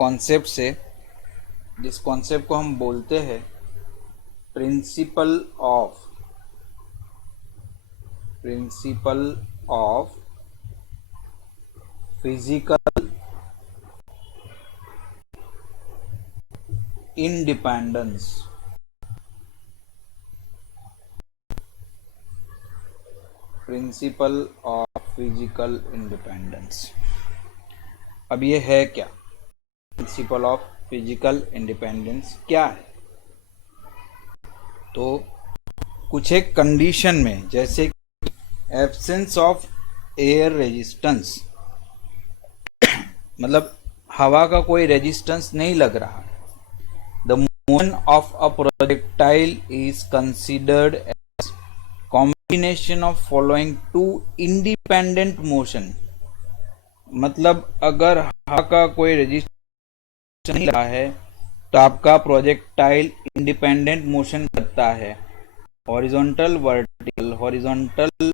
Concept से, जिस concept को हम बोलते हैं principle of physical independence. Principal of physical independence. अब ये है क्या? प्रिंसिपल ऑफ फिजिकल इंडिपेंडेंस क्या है? तो कुछ एक कंडीशन में, जैसे एब्सेंस ऑफ एयर रेजिस्टेंस, मतलब हवा का कोई रेजिस्टेंस नहीं लग रहा, the motion of a projectile is considered as combination of following two independent motion. मतलब अगर हवा का कोई रेजिस्टेंस नहीं लगा है तो आपका प्रोजेक्टाइल इंडिपेंडेंट मोशन करता है, horizontal vertical, horizontal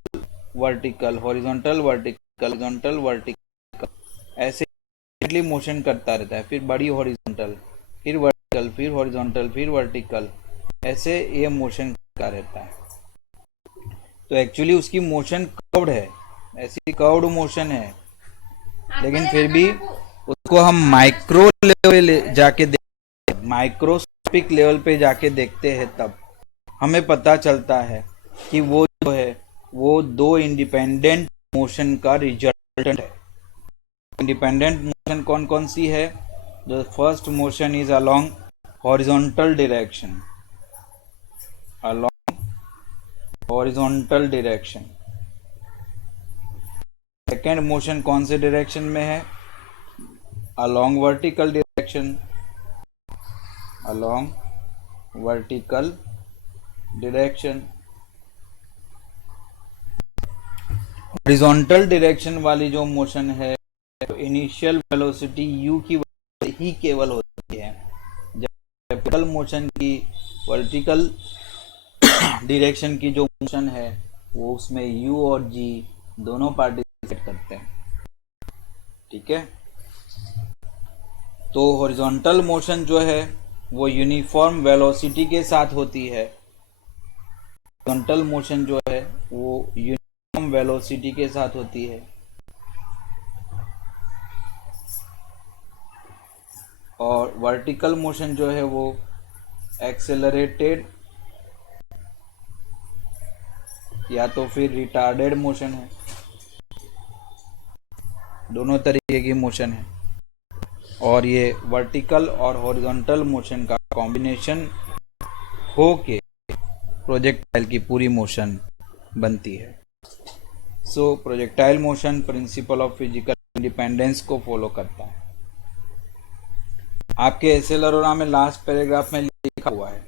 vertical, horizontal vertical, horizontal vertical, ऐसे मोशन करता रहता है। फिर बड़ी हॉरिजॉन्टल, फिर वर्टिकल, फिर हॉरिजॉन्टल, फिर वर्टिकल, ऐसे ये मोशन करता रहता है। तो एक्चुअली उसकी मोशन कर्व्ड है, ऐसी कर्व्ड मोशन है, लेकिन फिर भी उसको हम माइक्रो लेवल जाके माइक्रोस्कोपिक लेवल पे जाके देखते हैं, तब हमें पता चलता है कि वो जो है वो दो इंडिपेंडेंट मोशन का रिजल्टेंट है। इंडिपेंडेंट मोशन कौन कौन सी है? The first motion is along horizontal direction, along horizontal direction. Second motion कौन से डायरेक्शन में है? Along vertical direction, along vertical direction. Horizontal direction वाली जो मोशन है, इनिशियल वेलोसिटी u की ही केवल होती है, जब वर्टिकल मोशन की, वर्टिकल डायरेक्शन की जो मोशन है वो उसमें u और g दोनों पार्टिसिपेट करते हैं। ठीक है, तो हॉरिजॉन्टल मोशन जो है वो यूनिफॉर्म वेलोसिटी के साथ होती है, हॉरिजॉन्टल मोशन जो है वो यूनिफॉर्म वेलोसिटी के साथ होती है, और वर्टिकल मोशन जो है वो एक्सेलरेटेड या तो फिर रिटार्डेड मोशन है। दोनों तरीके की मोशन है, और ये वर्टिकल और हॉरिजॉन्टल मोशन का कॉम्बिनेशन होके प्रोजेक्टाइल की पूरी मोशन बनती है। So projectile motion principle of physical independence को फॉलो करता है। आपके एसेलरोरा में लास्ट पैराग्राफ में लिखा हुआ है,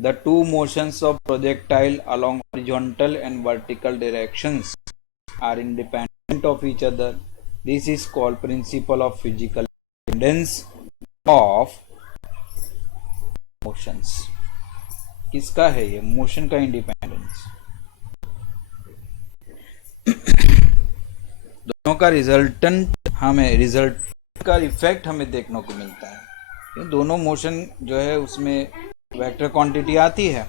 the two motions of projectile along horizontal and vertical directions are independent of each other, this is called principle of physical independence of motions. किसका है ये? मोशन का इंडिपेंडेंस। दोनों का रिजल्टेंट हमें, रिजल्ट का इफेक्ट हमें देखने को मिलता है। ये दोनों मोशन जो है उसमें वेक्टर क्वांटिटी आती है,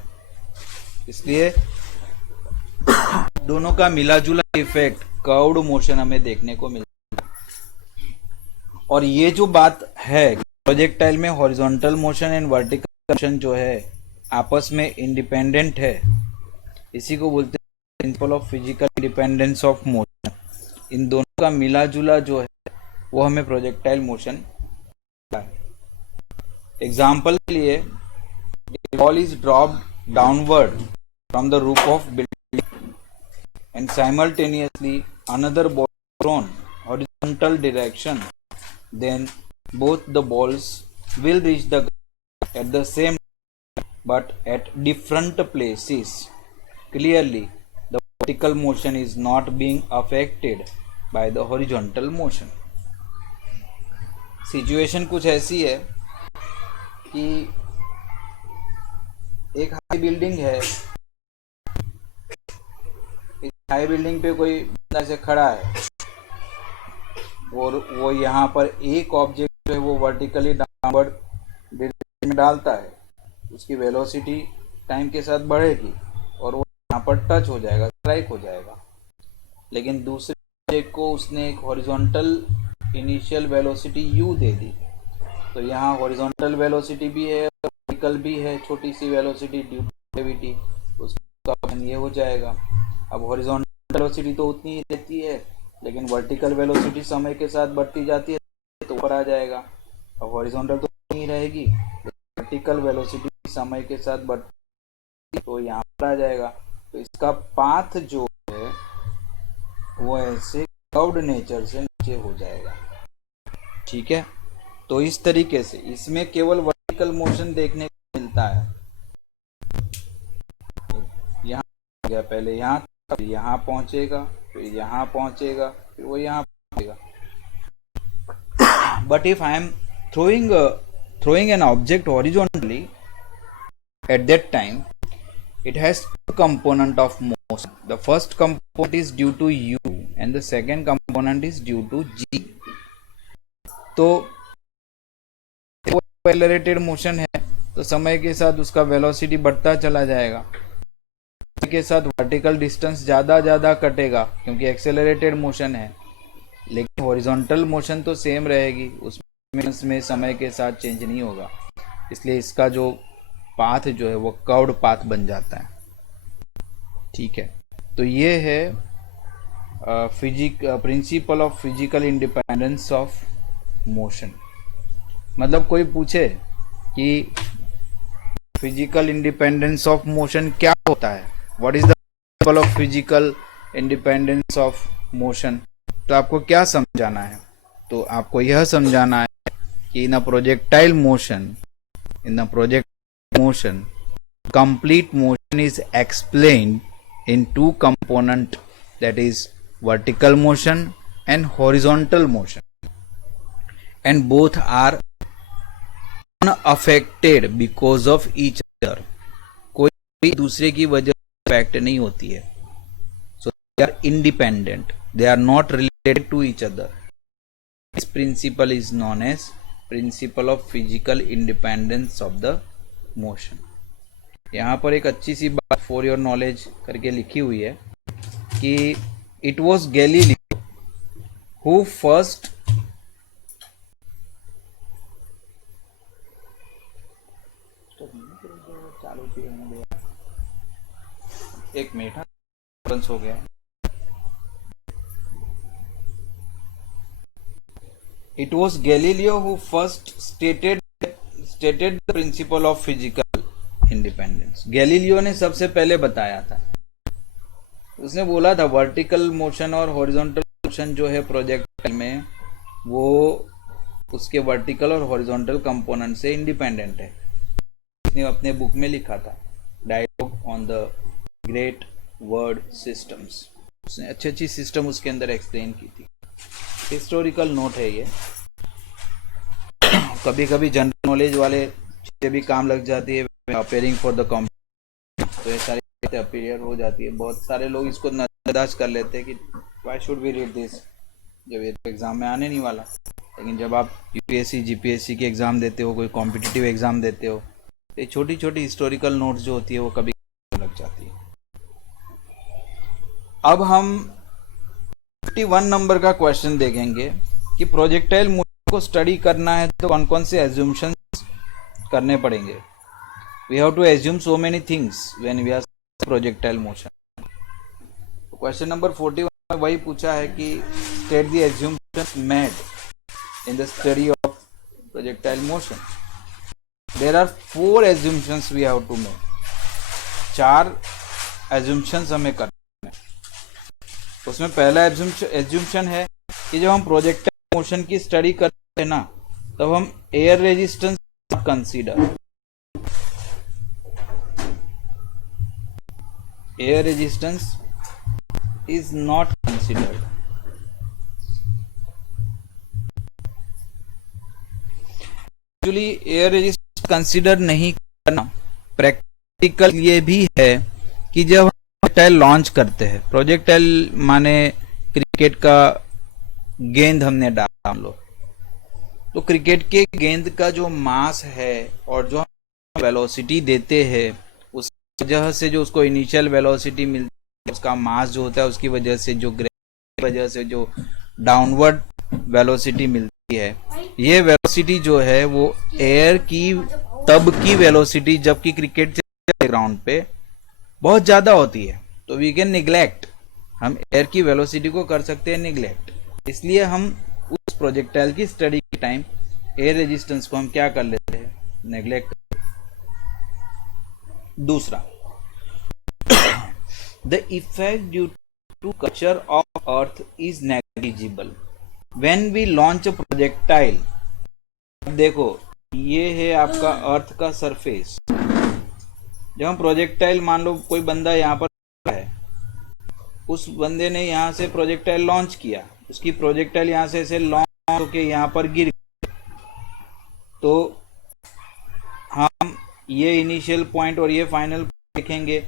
इसलिए दोनों का मिला जुला इफेक्ट कर्व्ड मोशन हमें देखने को मिलता है। और ये जो बात है प्रोजेक्टाइल में horizontal motion and vertical motion जो है आपस में इंडिपेंडेंट है, इसी को बोलते हैं principle of physical independence of motion. इन दोनों का मिला जुला जो है वो हमें प्रोजेक्टाइल मोशन है। एग्जाम्पल के लिए, ball is dropped downward from the roof of building and simultaneously another ball thrown horizontal direction, then both the balls will reach the ground at the same time but at different places. Clearly, the vertical motion is not being affected by the horizontal motion. Situation कुछ ऐसी है कि एक high building है, high building पे कोई बंदा से खड़ा है और वो यहाँ पर एक ऑब्जेक्ट जो है वो वर्टिकली डाउनवर्ड डायरेक्शन में डालता है, उसकी वेलोसिटी टाइम के साथ बढ़ेगी और वो यहाँ पर टच हो जाएगा, स्ट्राइक हो जाएगा। लेकिन दूसरे ऑब्जेक्ट को उसने एक हॉरिजॉन्टल इनिशियल वेलोसिटी u दे दी, तो यहाँ हॉरिजॉन्टल वेलोसिटी भी है, वर्टिकल भी है, छोटी सी वेलोसिटी ड्यू टू ग्रेविटी, उसका ऑप्शन ये हो जाएगा। अब हॉरिजॉन्टल वेलोसिटी तो उतनी ही रहती है, लेकिन वर्टिकल वेलोसिटी समय के साथ बढ़ती जाती है तो ऊपर आ जाएगा। अब हॉरिजॉन्टल तो नहीं रहेगी, वर्टिकल वेलोसिटी समय के साथ बढ़ती तो यहाँ पर आ जाएगा। तो इसका पाथ जो है वो ऐसे कर्व्ड नेचर से नीचे हो जाएगा। ठीक है, तो इस तरीके से इसमें केवल वर्टिकल मोशन देखने को मिलता है। यहाँ गया, पहले यहाँ पहुंचेगा, फिर यहाँ पहुंचेगा, फिर वो यहाँ पहुंचेगा। But if I am throwing an object horizontally, at that time it has two component of motion. The first component is due to u and the second component is due to g. तो accelerated motion है तो समय के साथ उसका velocity बढ़ता चला जाएगा, समय के साथ वर्टिकल डिस्टेंस ज्यादा कटेगा क्योंकि एक्सेलरेटेड मोशन है। लेकिन हॉरिजॉन्टल मोशन तो सेम रहेगी, उसमें समय के साथ चेंज नहीं होगा, इसलिए इसका जो पाथ जो है वो कर्व्ड पाथ बन जाता है। ठीक है, तो ये है principal of physical independence of motion. मतलब कोई पूछे कि फिजिकल इंडिपेंडेंस ऑफ मोशन क्या होता है, what is the principal of physical independence of motion, तो आपको क्या समझाना है? तो आपको यह समझाना है कि in a projectile motion complete motion is explained in two component, that is vertical motion and horizontal motion, and both are unaffected because of each other. कोई भी दूसरे की वजह से अफेक्ट नहीं होती है, so they are independent, they are not related to each other. This principle is known as principle of physical independence of the motion. यहाँ पर एक अच्छी सी बात फॉर योर नॉलेज करके लिखी हुई है कि it was Galileo who first एक मिनट हो गया। It was Galileo who first stated the principle of physical independence. Galileo ने सबसे पहले बताया था, उसने बोला था वर्टिकल मोशन और हॉरिजॉन्टल मोशन जो है प्रोजेक्टाइल में वो उसके वर्टिकल और हॉरिजॉन्टल कंपोनेंट से इंडिपेंडेंट है। उसने अपने बुक में लिखा था dialogue on the great world systems, उसने अच्छी सिस्टम उसके अंदर एक्सप्लेन की थी। हिस्टोरिकल नोट है ये, कभी कभी जनरल नॉलेज वाले चीजें भी काम लग जाती है, अपेयरिंग फॉर द कॉम्पिटिशन, तो ये सारी अपीयर हो जाती है। बहुत सारे लोग इसको नजरअंदाज कर लेते हैं कि why should we read this, जब ये तो एग्जाम में आने नहीं वाला। लेकिन जब आप यूपीएससी जीपीएससी के एग्जाम देते हो, कोई कॉम्पिटिटिव एग्जाम देते हो, तो ये छोटी छोटी हिस्टोरिकल नोट्स जो होती है वो कभी लग जाती है। अब हम 51 नंबर का क्वेश्चन देखेंगे कि प्रोजेक्टाइल मोशन को स्टडी करना है तो कौन कौन से एज्यूम्शंस करने पड़ेंगे। We have to assume so many things when we are projectile motion. Question number 41 में वही पूछा है कि state the assumption made in the study of projectile motion. There are 4 assumptions we have to make, 4 assumptions हमें करना। उसमें पहला assumption है कि जब हम प्रोजेक्टाइल मोशन की स्टडी करते हैं ना, तब हम air resistance consider, air resistance is not considered. Actually air resistance consider नहीं करना प्रैक्टिकल ये भी है कि जब प्रोजेक्टाइल लॉन्च करते हैं, प्रोजेक्टाइल माने क्रिकेट का गेंद हमने डाला हम लोग, तो क्रिकेट के गेंद का जो मास है और जो हम वेलोसिटी देते हैं उस वजह से जो उसको इनिशियल वेलोसिटी मिलती है, उसका मास जो होता है उसकी वजह से जो ग्रेविटी की वजह से जो डाउनवर्ड वेलोसिटी मिलती है, ये वेलोसिटी जो है वो एयर की तब की वेलोसिटी जबकि क्रिकेट से ग्राउंड पे बहुत ज्यादा होती है, तो वी कैन निग्लेक्ट, हम एयर की वेलोसिटी को कर सकते हैं निग्लेक्ट। इसलिए हम उस प्रोजेक्टाइल की स्टडी के टाइम एयर रेजिस्टेंस को हम क्या कर लेते हैं, नेग्लेक्ट। दूसरा, the effect due to curvature of earth is negligible when we launch a projectile. देखो ये है आपका अर्थ का सरफेस, जब हम प्रोजेक्टाइल, मान लो कोई बंदा यहाँ पर है, उस बंदे ने यहाँ से प्रोजेक्टाइल लॉन्च किया, उसकी प्रोजेक्टाइल यहाँ से ऐसे लॉन्च होके यहाँ पर गिर, तो हम ये इनिशियल पॉइंट और ये फाइनल देखेंगे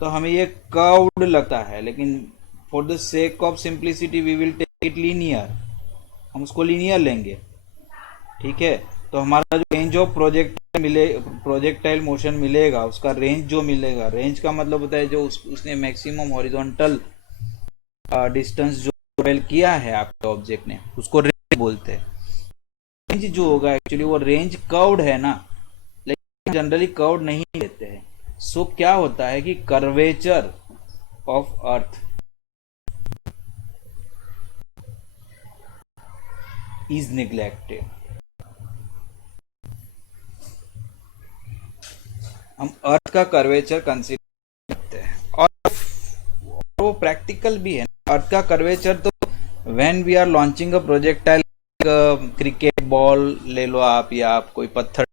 तो हमें ये कर्व्ड लगता है, लेकिन for the sake of simplicity we will take it linear, हम उसको लीनियर लेंगे, ठीक है। तो हमारा जो रेंज ऑफ प्रोजेक्टाइल मोशन मिलेगा, उसका रेंज जो मिलेगा, रेंज का मतलब होता है जो उसने मैक्सिमम हॉरिजॉन्टल डिस्टेंस जो ट्रेवल किया है आपके ऑब्जेक्ट ने, उसको रेंज बोलते हैं। रेंज जो होगा एक्चुअली वो रेंज कर्व्ड है ना, लेकिन जनरली कर्व्ड नहीं लेते हैं। सो क्या होता है कि curvature of earth is neglected, हम अर्थ का कर्वेचर कंसीडर करते हैं, और वो प्रैक्टिकल भी है। अर्थ का कर्वेचर तो when we are launching a projectile, cricket ball ले लो आप, या आप कोई पत्थर,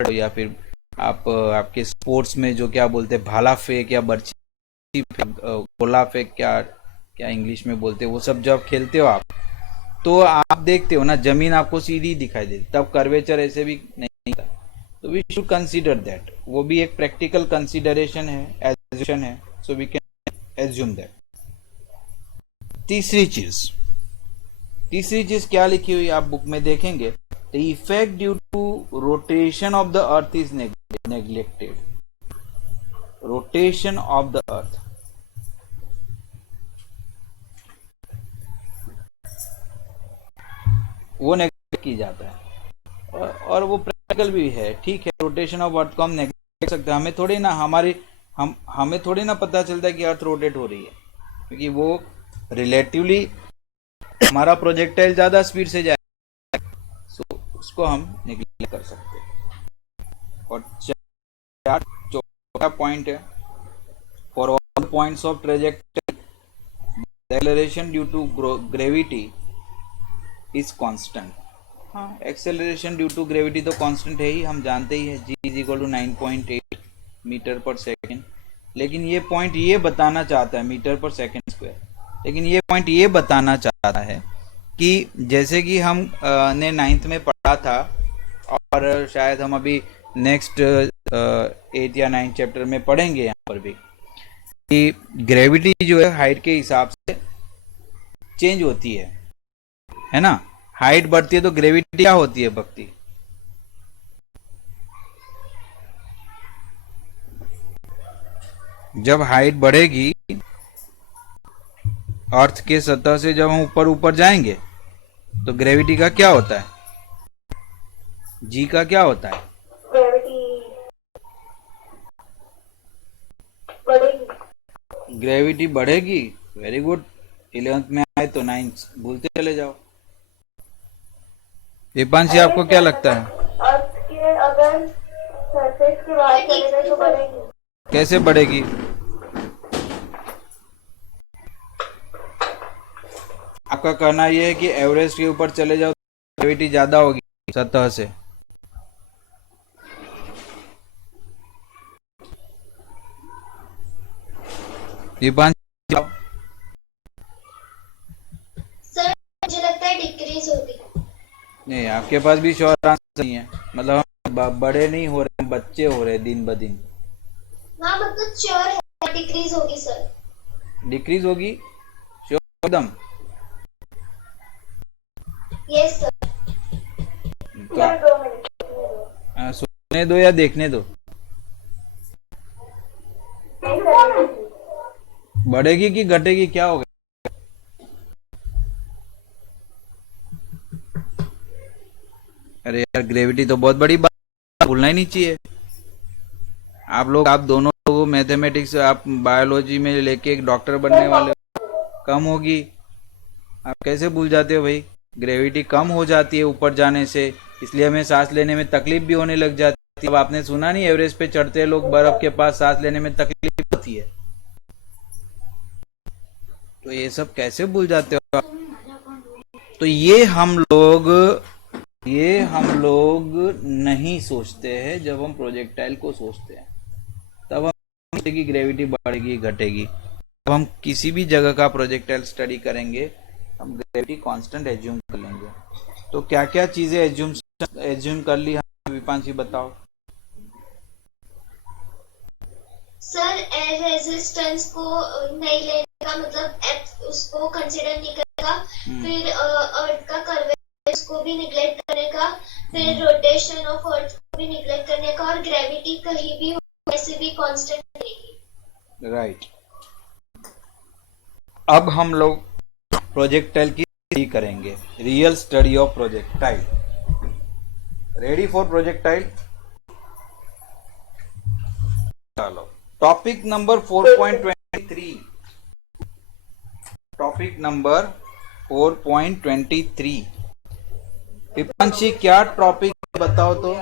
या फिर आप आपके स्पोर्ट्स में जो क्या बोलते हैं भाला फेंक या बर्ची गोला फेंक, क्या क्या इंग्लिश में बोलते हैं, वो सब जब खेलते हो आप, तो आप देखते हो ना जमीन आपको सीधी दिखाई देती, तब कर्वेचर ऐसे भी नहीं था। तो वी शुड कंसीडर दैट, वो भी एक प्रैक्टिकल कंसीडरेशन है, एज्यूशन है, so we can assume that. तीसरी चीज क्या लिखी हुई आप बुक में देखेंगे, the effect due to rotation of the earth is neglected, rotation of the earth, वो नेग्लेक्ट की जाता है, और वो प्रैक्टिकल भी है, ठीक है। रोटेशन ऑफ अर्थ को हम नेग्लेक्ट कर सकते हैं, हमें थोड़ी ना हमें थोड़ी ना पता चलता है कि अर्थ रोटेट हो रही है, क्योंकि वो रिलेटिवली हमारा प्रोजेक्टाइल ज्यादा स्पीड से जाए, सो उसको हम नेग्लेक्ट कर सकते हैं। और चौथा पॉइंट है, for all points of trajectory acceleration due to gravity is constant. हाँ, एक्सेलरेशन ड्यू टू ग्रेविटी तो कांस्टेंट है ही, हम जानते ही है, g is equal to 9.8 meter per second. लेकिन ये पॉइंट ये बताना चाहता है, मीटर पर सेकेंड स्क्वायर, लेकिन ये पॉइंट ये बताना चाहता है कि जैसे कि हम ने 9th में पढ़ा था, और शायद हम अभी नेक्स्ट 8 या 9 चैप्टर में पढ़ेंगे यहाँ पर भी, कि ग्रेविटी जो है हाइट के हिसाब से चेंज होती है ना। हाइट बढ़ती है तो ग्रेविटी क्या होती है, बढ़ती। जब हाइट बढ़ेगी अर्थ के सतह से, जब हम ऊपर ऊपर जाएंगे तो ग्रेविटी का क्या होता है, जी का क्या होता है, ग्रेविटी बढ़ेगी। वेरी गुड, 11th में आए तो 9th भूलते चले जाओ। दीपांशी आपको क्या लगता है, अर्थ के अगर सरफेस के बाहर चले गए तो बढ़ेगी, कैसे बढ़ेगी? आपका कहना यह है कि एवरेस्ट के ऊपर चले जाओ तो ग्रेविटी ज्यादा होगी सतह से। दीपांशी सर मुझे लगता है डिक्रीज होगी। नहीं, आपके पास भी श्योर आंसर नहीं है, मतलब हम बड़े नहीं हो रहे, बच्चे हो रहे दिन ब दिन। हाँ मतलब श्योर है डिक्रीज होगी सर। डिक्रीज होगी श्योर एकदम? Yes sir. तो सर 2 मिनट सुनने दो या देखने दो। नहीं सर बढ़ेगी कि घटेगी, क्या होगा? अरे यार, ग्रेविटी तो बहुत बड़ी बात, भूलना ही नहीं चाहिए। आप दोनों लोग मैथमेटिक्स, आप बायोलॉजी में लेके एक डॉक्टर बनने वाले हो। कम होगी, आप कैसे भूल जाते हो भाई? ग्रेविटी कम हो जाती है ऊपर जाने से, इसलिए हमें सांस लेने में तकलीफ भी होने लग जाती है। अब आपने सुना नहीं, एवरेस्ट पे चढ़ते लोग बर्फ के पास सांस लेने में तकलीफ होती है। तो ये सब कैसे भूल जाते हो आप? तो ये हम लोग नहीं सोचते हैं जब हम प्रोजेक्टाइल को सोचते हैं। तब हम सोचते हैं कि ग्रेविटी बढ़ेगी घटेगी। अब हम किसी भी जगह का प्रोजेक्टाइल स्टडी करेंगे, हम ग्रेविटी कांस्टेंट एज्यूम कर लेंगे। तो क्या क्या चीजें एज्यूम कर ली हम, विपांशी बताओ। सर एयर रेजिस्टेंस को नहीं लेने का मतलब उसको कंसिडर नहीं करेगा, फिर अर्थ का कर्वेचर उसको भी निगलेक्ट करने का, फिर रोटेशन ऑफ अर्थ को भी निगलेक्ट करने का, और ग्रेविटी कहीं भी हो वैसे भी कांस्टेंट रहेगी। राइट। अब हम लोग प्रोजेक्टाइल की स्टडी करेंगे, real study of projectile. Ready for projectile? चलो, टॉपिक नंबर 4.23। Topic number 4.23। विपांशी, क्या टॉपिक बताओ तो।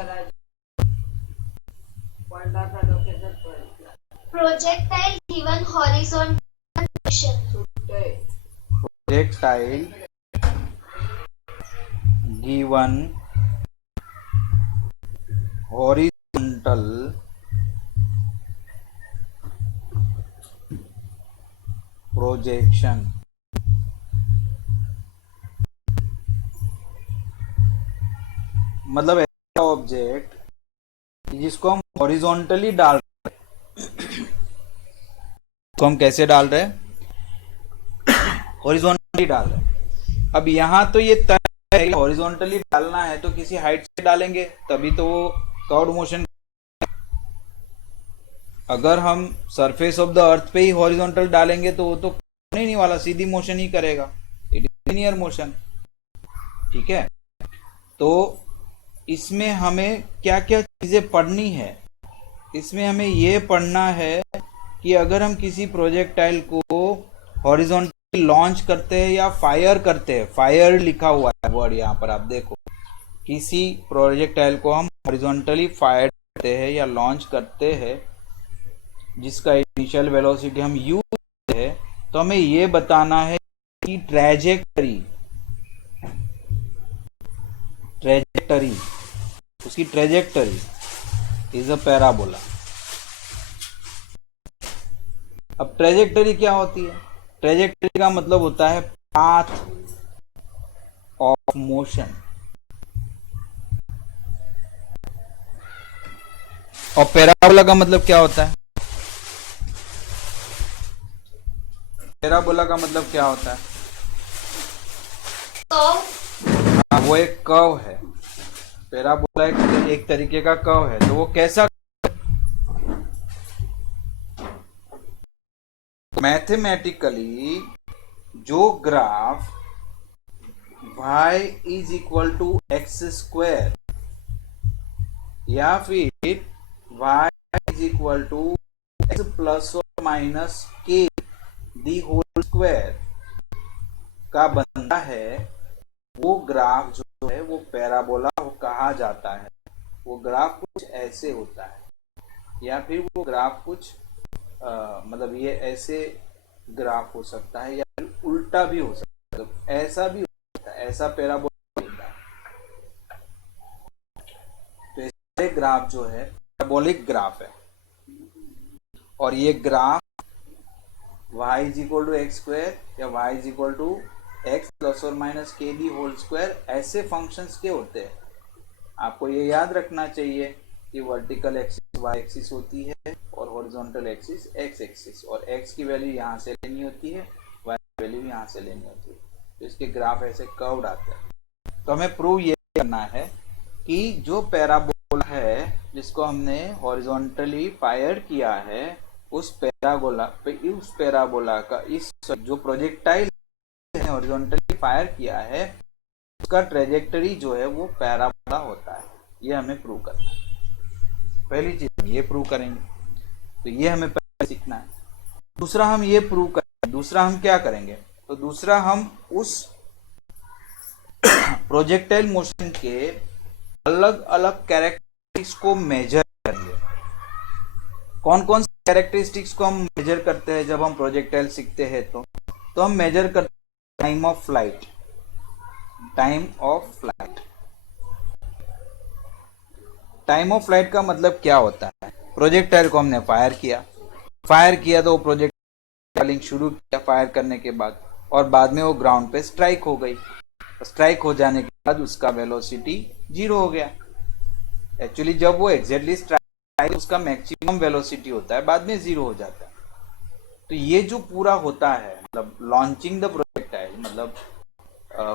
Projectile given horizontal motion. Projectile given horizontal projection. मतलब ऐसा ऑब्जेक्ट जिसको हम हॉरिजॉन्टली डाल रहे हैं। तो हम कैसे डाल रहे हैं? हॉरिजॉन्टली डाल रहे हैं। अब यहां तो ये तय है कि हॉरिजॉन्टली डालना है तो किसी हाइट से डालेंगे, तभी तो वो कर्व्ड मोशन। अगर हम सरफेस ऑफ द अर्थ पे ही हॉरिजॉन्टल डालेंगे तो वो तो नहीं वाला, सीधी मोशन ही करेगा, इट इज लिनियर मोशन। ठीक है, तो इसमें हमें क्या क्या चीजें पढ़नी है? इसमें हमें ये पढ़ना है कि अगर हम किसी प्रोजेक्टाइल को हॉरिजॉन्टली लॉन्च करते हैं या फायर करते हैं, फायर लिखा हुआ है वर्ड यहाँ पर, आप देखो, किसी प्रोजेक्टाइल को हम हॉरिजॉन्टली फायर करते हैं या लॉन्च करते हैं जिसका इनिशियल वेलोसिटी हम यू है, तो हमें ये बताना है कि उसकी ट्रेजेक्टरी इज अ पैराबोला। अब ट्रेजेक्टरी क्या होती है? ट्रेजेक्टरी का मतलब होता है पाथ ऑफ मोशन, और पैराबोला का मतलब क्या होता है? पैराबोला का मतलब क्या होता है? हाँ, वो एक कर्व है। पैराबोला एक तरीके का कर्व है। तो वो कैसा? मैथमेटिकली जो graph y is equal to x square या फिर y is equal to x plus और minus k the whole square का बनता है, वो ग्राफ जो है वो पैराबोला कहा जाता है। वो ग्राफ कुछ ऐसे होता है, या फिर वो ग्राफ कुछ मतलब ये ऐसे ग्राफ हो सकता है, या फिर उल्टा भी हो सकता है, तो ऐसा भी हो सकता है, ऐसा पैराबोला होता है। तो ऐसे ग्राफ जो है पैराबोलिक ग्राफ है, और ये graph y is equal to x square या y is equal to x plus और minus k the whole square ऐसे फंक्शंस के होते हैं। आपको ये याद रखना चाहिए कि वर्टिकल एक्सिस y एक्सिस होती है और हॉरिजॉन्टल एक्सिस x एक्सिस, और x की वैल्यू यहाँ से लेनी होती है, y की वैल्यू यहाँ से लेनी होती है। तो इसके ग्राफ ऐसे कर्व्ड आते हैं। तो हमें प्रूव ये करना है कि जो पैराबोला है जिसको हमने हॉरिजॉन्टली फायर किया है, उस पैराबोला का इस जो प्रोजेक्टाइल हॉरिजॉन्टली फायर किया है उसका ट्रेजेक्टरी जो है वो पैराबोला होता है। ये हमें प्रूव करना है। पहली चीज ये प्रूव करेंगे, तो ये हमें पहले सीखना है। दूसरा हम ये प्रूव करेंगे, दूसरा हम क्या करेंगे, तो दूसरा हम उस प्रोजेक्टाइल मोशन के अलग अलग कैरेक्टरिस्टिक्स को मेजर करेंगे। कौन कौन से कैरेक्टरिस्टिक्स को हम मेजर करते हैं जब हम प्रोजेक्टाइल सीखते हैं? तो हम मेजर करते हैं time of flight. Time of flight, time of flight का मतलब क्या होता है? प्रोजेक्टाइल को हमने फायर किया तो प्रोजेक्टाइलिंग शुरू किया फायर करने के बाद, और बाद में वो ग्राउंड पे स्ट्राइक हो गई। स्ट्राइक हो जाने के बाद उसका वेलोसिटी 0 हो गया। एक्चुअली जब वो एग्जैक्टली स्ट्राइक उसका मैक्सिमम वेलोसिटी होता है, बाद में 0 हो जाता है। तो ये जो पूरा होता है, मतलब लॉन्चिंग द प्रोजेक्टाइल, मतलब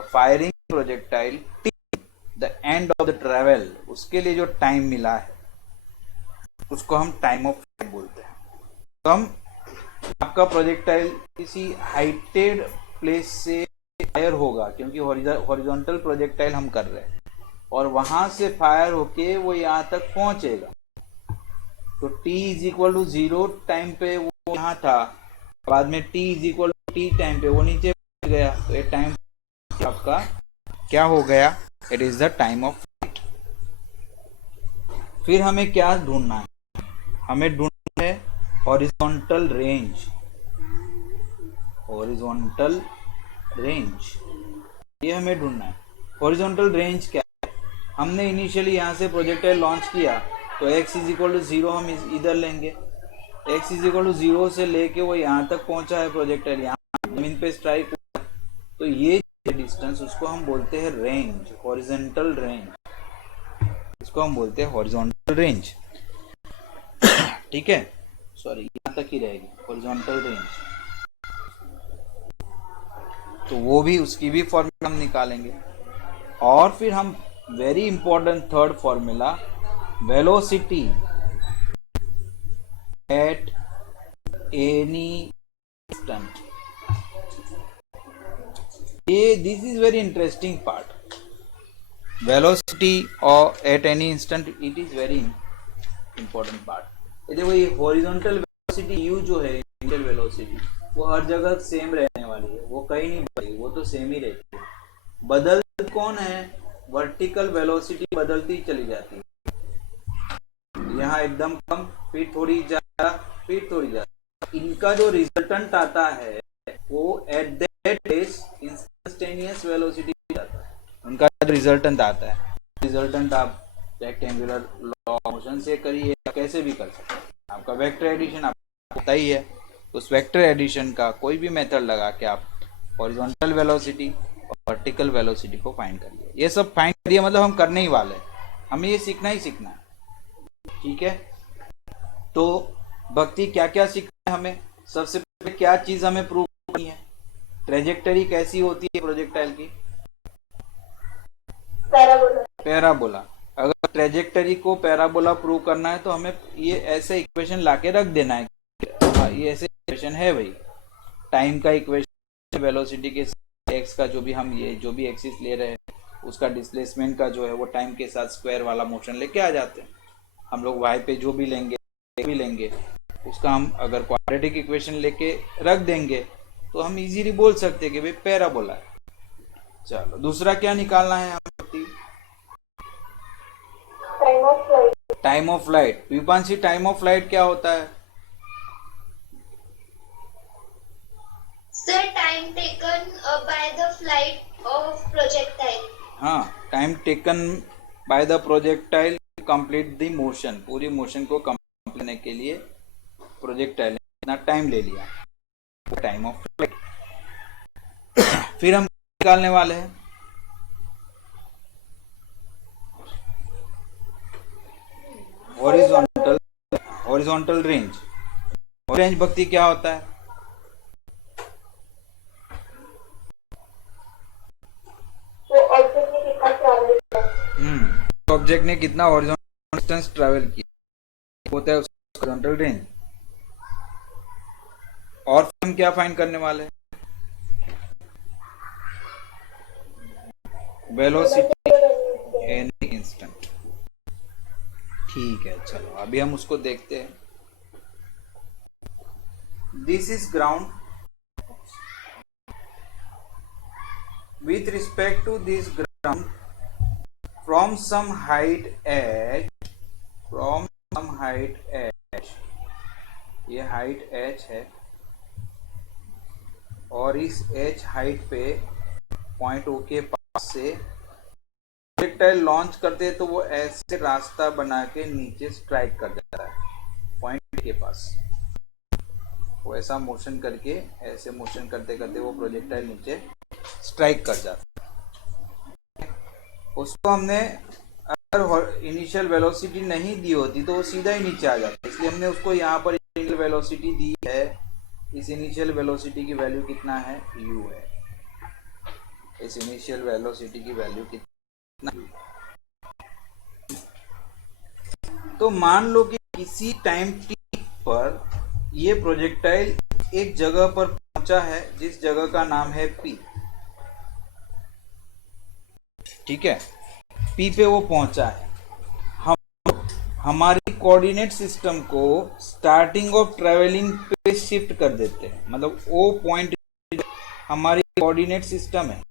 firing projectile till the end of the travel, उसके लिए जो टाइम मिला है उसको हम टाइम ऑफ फ्लाइट बोलते हैं। तो हम आपका प्रोजेक्टाइल किसी हाइटेड प्लेस से फायर होगा, क्योंकि हॉरिजॉन्टल प्रोजेक्टाइल हम कर रहे हैं, और वहां से फायर होके वो यहाँ तक पहुंचेगा। तो t is equal to 0 time पे वो यहाँ था, बाद में t is equal to t time पे वो नीचे गया। तो ये टाइम आपका क्या हो गया? It is the time of flight. फिर हमें क्या ढूंढना है? हमें ढूंढना है हॉरिजॉन्टल रेंज। हॉरिजॉन्टल रेंज, ये हमें ढूंढना है। हॉरिजॉन्टल रेंज क्या है? हमने इनिशियली यहाँ से प्रोजेक्टाइल लॉन्च किया, तो x इज इक्वल टू 0 हम इधर लेंगे। x इज इक्वल टू 0 से लेके वो यहाँ तक पहुंचा है प्रोजेक्टाइल, यहाँ जमीन पे स्ट्राइक हुआ, तो ये डिस्टेंस उसको हम बोलते हैं रेंज, हॉरिजॉन्टल रेंज। इसको हम बोलते हैं हॉरिजॉन्टल रेंज। ठीक है, सॉरी यहाँ तक ही रहेगी हॉरिजॉन्टल रेंज। तो वो भी, उसकी भी फॉर्मूला हम निकालेंगे। और फिर हम very important third formula, velocity at any instant. ये this is very interesting part. Velocity और at any instant, it is very important part. ये देखो, ये हॉरिजॉन्टल वेलोसिटी u जो है, इनिशियल वेलोसिटी, वो हर जगह सेम रहने वाली है, वो कहीं नहीं बढ़ेगी, वो तो सेम ही रहती है। बदलती कौन है? वर्टिकल वेलोसिटी बदलती चली जाती है। यहाँ एकदम कम, फिर थोड़ी ज्यादा, फिर थोड़ी ज्यादा। इनका जो रिजल्टेंट आता है वो at that place instantaneous velocity आता है। उनका जो रिजल्टेंट आता है, रिजल्टेंट आप रेक्टेंगुलर लॉ ऑफ मोशन से करिए, कैसे भी कर सकते हैं। आपका वेक्टर एडिशन आपको पता ही है, उस वेक्टर एडिशन का कोई भी मेथड लगा के आप हॉरिजॉन्टल वेलोसिटी और वर्टिकल वेलोसिटी को फाइंड करिए। ये सब फाइंड करिए, मतलब हम करने ही वाले हैं, हमें ये सीखना ही सीखना है। ठीक है, तो भक्ति क्या क्या सीखना है हमें? सबसे पहले क्या चीज हमें प्रूव करनी है? ट्रेजेक्टरी कैसी होती है प्रोजेक्टाइल की? पैराबोला। अगर ट्रेजेक्टरी को पैराबोला प्रूव करना है तो हमें ये ऐसे इक्वेशन लाके रख देना है। ये ऐसे इक्वेशन है भाई, टाइम का इक्वेशन, वेलोसिटी के एक्स का जो भी हम ये जो भी एक्सिस ले रहे हैं उसका डिस्प्लेसमेंट का जो है वो टाइम के साथ स्क्वायर वाला मोशन लेके आ जाते हैं। हम लोग वाई पे जो भी लेंगे उसका हम अगर क्वाड्रेटिक इक्वेशन लेके रख देंगे तो हम इजीली बोल सकते हैं कि भाई पैराबोला है। चलो, दूसरा क्या निकालना है हमें? Time of flight. Vipanshi, time of flight क्या होता है? Sir, time taken by the flight of projectile. हाँ, time taken by the projectile complete the motion. पूरी मोशन को कंप्लीट करने के लिए प्रोजेक्टाइल ने इतना टाइम ले लिया, टाइम ऑफ फ्लाइट। फिर हम निकालने वाले हैं हॉरिजॉन्टल रेंज। रेंज भक्ति क्या होता है? ऑब्जेक्ट ने कितना हॉरिजॉन्टल डिस्टेंस ट्रैवल किया होता है उसका हॉरिजॉन्टल रेंज। और फिर हम क्या फाइंड करने वाले हैं, वेलोसिटी एनी इंस्टेंट। ठीक है, चलो अभी हम उसको देखते हैं। This is ground, with respect to this ground from some height h, ये हाइट h है और इस h हाइट पे पॉइंट O के पास से प्रोजेक्टाइल लॉन्च करते हैं तो वो ऐसे रास्ता बना के नीचे स्ट्राइक कर देता है पॉइंट के पास। वो ऐसा मोशन करके, ऐसे मोशन करते करते वो प्रोजेक्टाइल नीचे स्ट्राइक कर जाता है। उसको हमने अगर इनिशियल वेलोसिटी नहीं दी होती तो वो सीधा ही नीचे आ जाता, इसलिए हमने उसको यहाँ पर इनिशियल वेलोसिटी दी है। इस इनिशियल वेलोसिटी की वैल्यू कितना है, u है। इस इनिशियल वेलोसिटी की वैल्यू कितना, तो मान लो कि किसी टाइम t पर ये प्रोजेक्टाइल एक जगह पर पहुंचा है जिस जगह का नाम है P। ठीक है, P पे वो पहुंचा है। हम हमारी कोऑर्डिनेट सिस्टम को स्टार्टिंग ऑफ ट्रेवलिंग पे शिफ्ट कर देते हैं, मतलब O पॉइंट हमारी कोऑर्डिनेट सिस्टम है।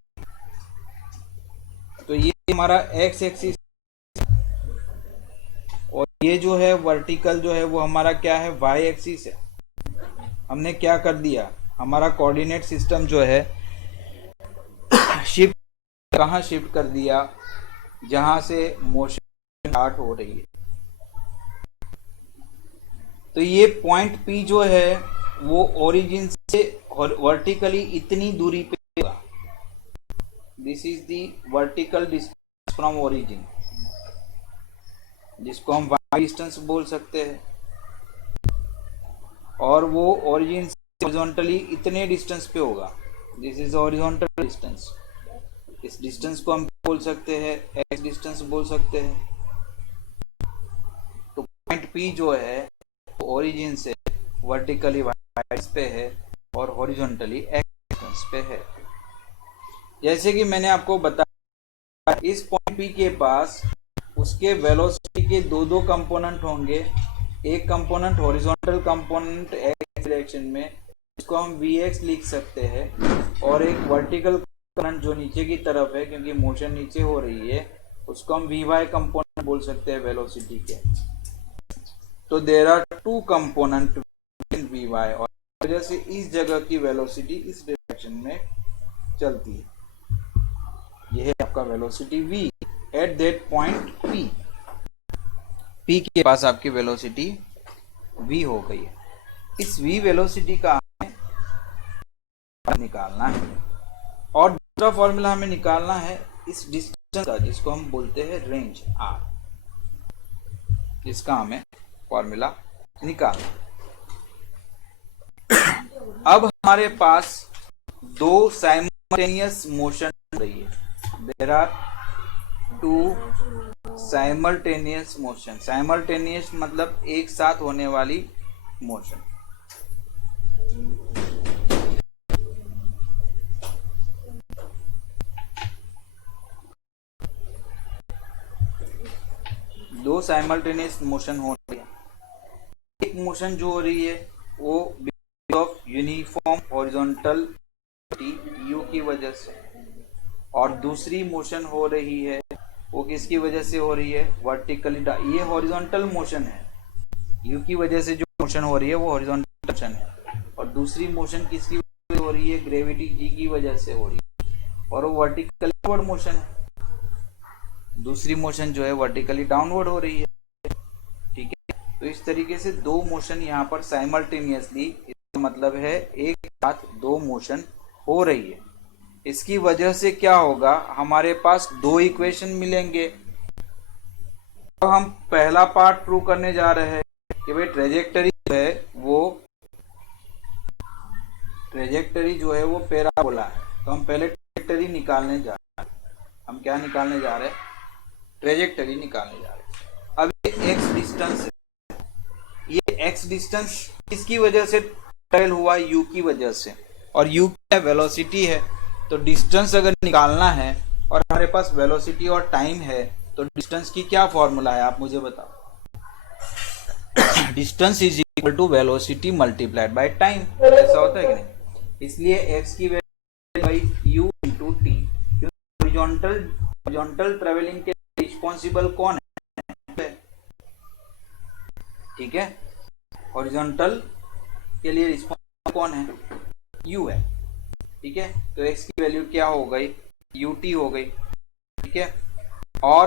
तो ये हमारा x एक्सिस और ये जो है वर्टिकल जो है वो हमारा क्या है, y एक्सिस है। हमने क्या कर दिया, हमारा कोऑर्डिनेट सिस्टम जो है शिफ्ट, कहाँ शिफ्ट कर दिया, जहां से मोशन स्टार्ट हो रही है। तो ये पॉइंट P जो है वो ओरिजिन से वर्टिकली इतनी दूरी पे होगा। This is the vertical distance from origin, जिसको हम y डिस्टेंस बोल सकते हैं। और वो ओरिजिन से हॉरिजॉन्टली इतने डिस्टेंस पे होगा। This is horizontal distance. इस डिस्टेंस को हम बोल सकते हैं x डिस्टेंस बोल सकते हैं। तो पॉइंट P जो है ओरिजिन से वर्टिकली y पे है और हॉरिजॉन्टली x डिस्टेंस पे है। जैसे कि मैंने आपको बताया, इस पॉइंट P के पास उसके वेलोसिटी के दो कंपोनेंट होंगे। एक component horizontal component x direction में, इसको हम vx लिख सकते हैं, और एक वर्टिकल कंपोनेंट जो नीचे की तरफ है क्योंकि मोशन नीचे हो रही है, उसको हम vy कंपोनेंट बोल सकते हैं वेलोसिटी के। तो there are two component in vy और वजह से इस जगह की वेलोसिटी इस डायरेक्शन में चलती है। यह है आपका velocity v at that point P के पास आपकी वेलोसिटी v हो गई है। इस v वेलोसिटी का हमें निकालना है और दूसरा फॉर्मूला हमें निकालना है इस डिस्टेंस का, जिसको हम बोलते हैं रेंज r। इसका हमें फॉर्मूला निकालना। अब हमारे पास दो साइमल्टेनियस मोशन हो रही है। There are two simultaneous motion. Simultaneous मतलब एक साथ होने वाली मोशन। दो साइमल्टेनियस मोशन हो रही है। एक मोशन जो हो रही है वो because of uniform horizontal u की वजह से, और दूसरी मोशन हो रही है वो किसकी वजह से हो रही है, वर्टिकली। ये हॉरिजॉन्टल मोशन है, u की वजह से जो मोशन हो रही है वो हॉरिजॉन्टल मोशन है, और दूसरी मोशन किसकी वजह से हो रही है, ग्रेविटी g की वजह से हो रही है, और वो वर्टिकली डाउनवर्ड मोशन है। दूसरी मोशन जो है वर्टिकली डाउनवर्ड हो रही है। ठीक है, तो इस तरीके से दो मोशन यहाँ पर साइमल्टेनियसली, इसका मतलब है एक साथ दो मोशन हो रही है। इसकी वजह से क्या होगा, हमारे पास दो इक्वेशन मिलेंगे। तो हम पहला पार्ट प्रूव करने जा रहे हैं कि भाई ट्रेजेक्टरी जो है वो पैराबोला है। तो हम पहले ट्रेजेक्टरी निकालने जा रहे हैं। हम क्या निकालने जा रहे हैं, ट्रेजेक्टरी निकालने जा रहे हैं। अब ये एक्स डिस्टेंस है, ये एक्स डिस्टेंस किसकी वजह से ट्रेवल हुआ? यू की वजह से, और यू क्या वेलोसिटी है। तो डिस्टेंस अगर निकालना है और हमारे पास वेलोसिटी और टाइम है तो डिस्टेंस की क्या फॉर्मूला है आप मुझे बताओ? Distance is equal to velocity multiplied by time, ऐसा होता है कि नहीं? इसलिए x की value by u into t. Horizontal travelling के रिस्पॉन्सिबल कौन है? ठीक है, हॉरिजॉन्टल के लिए रिस्पॉन्सिबल कौन है? u है। ठीक है, तो x की वैल्यू क्या हो गई? ut हो गई। ठीक है, और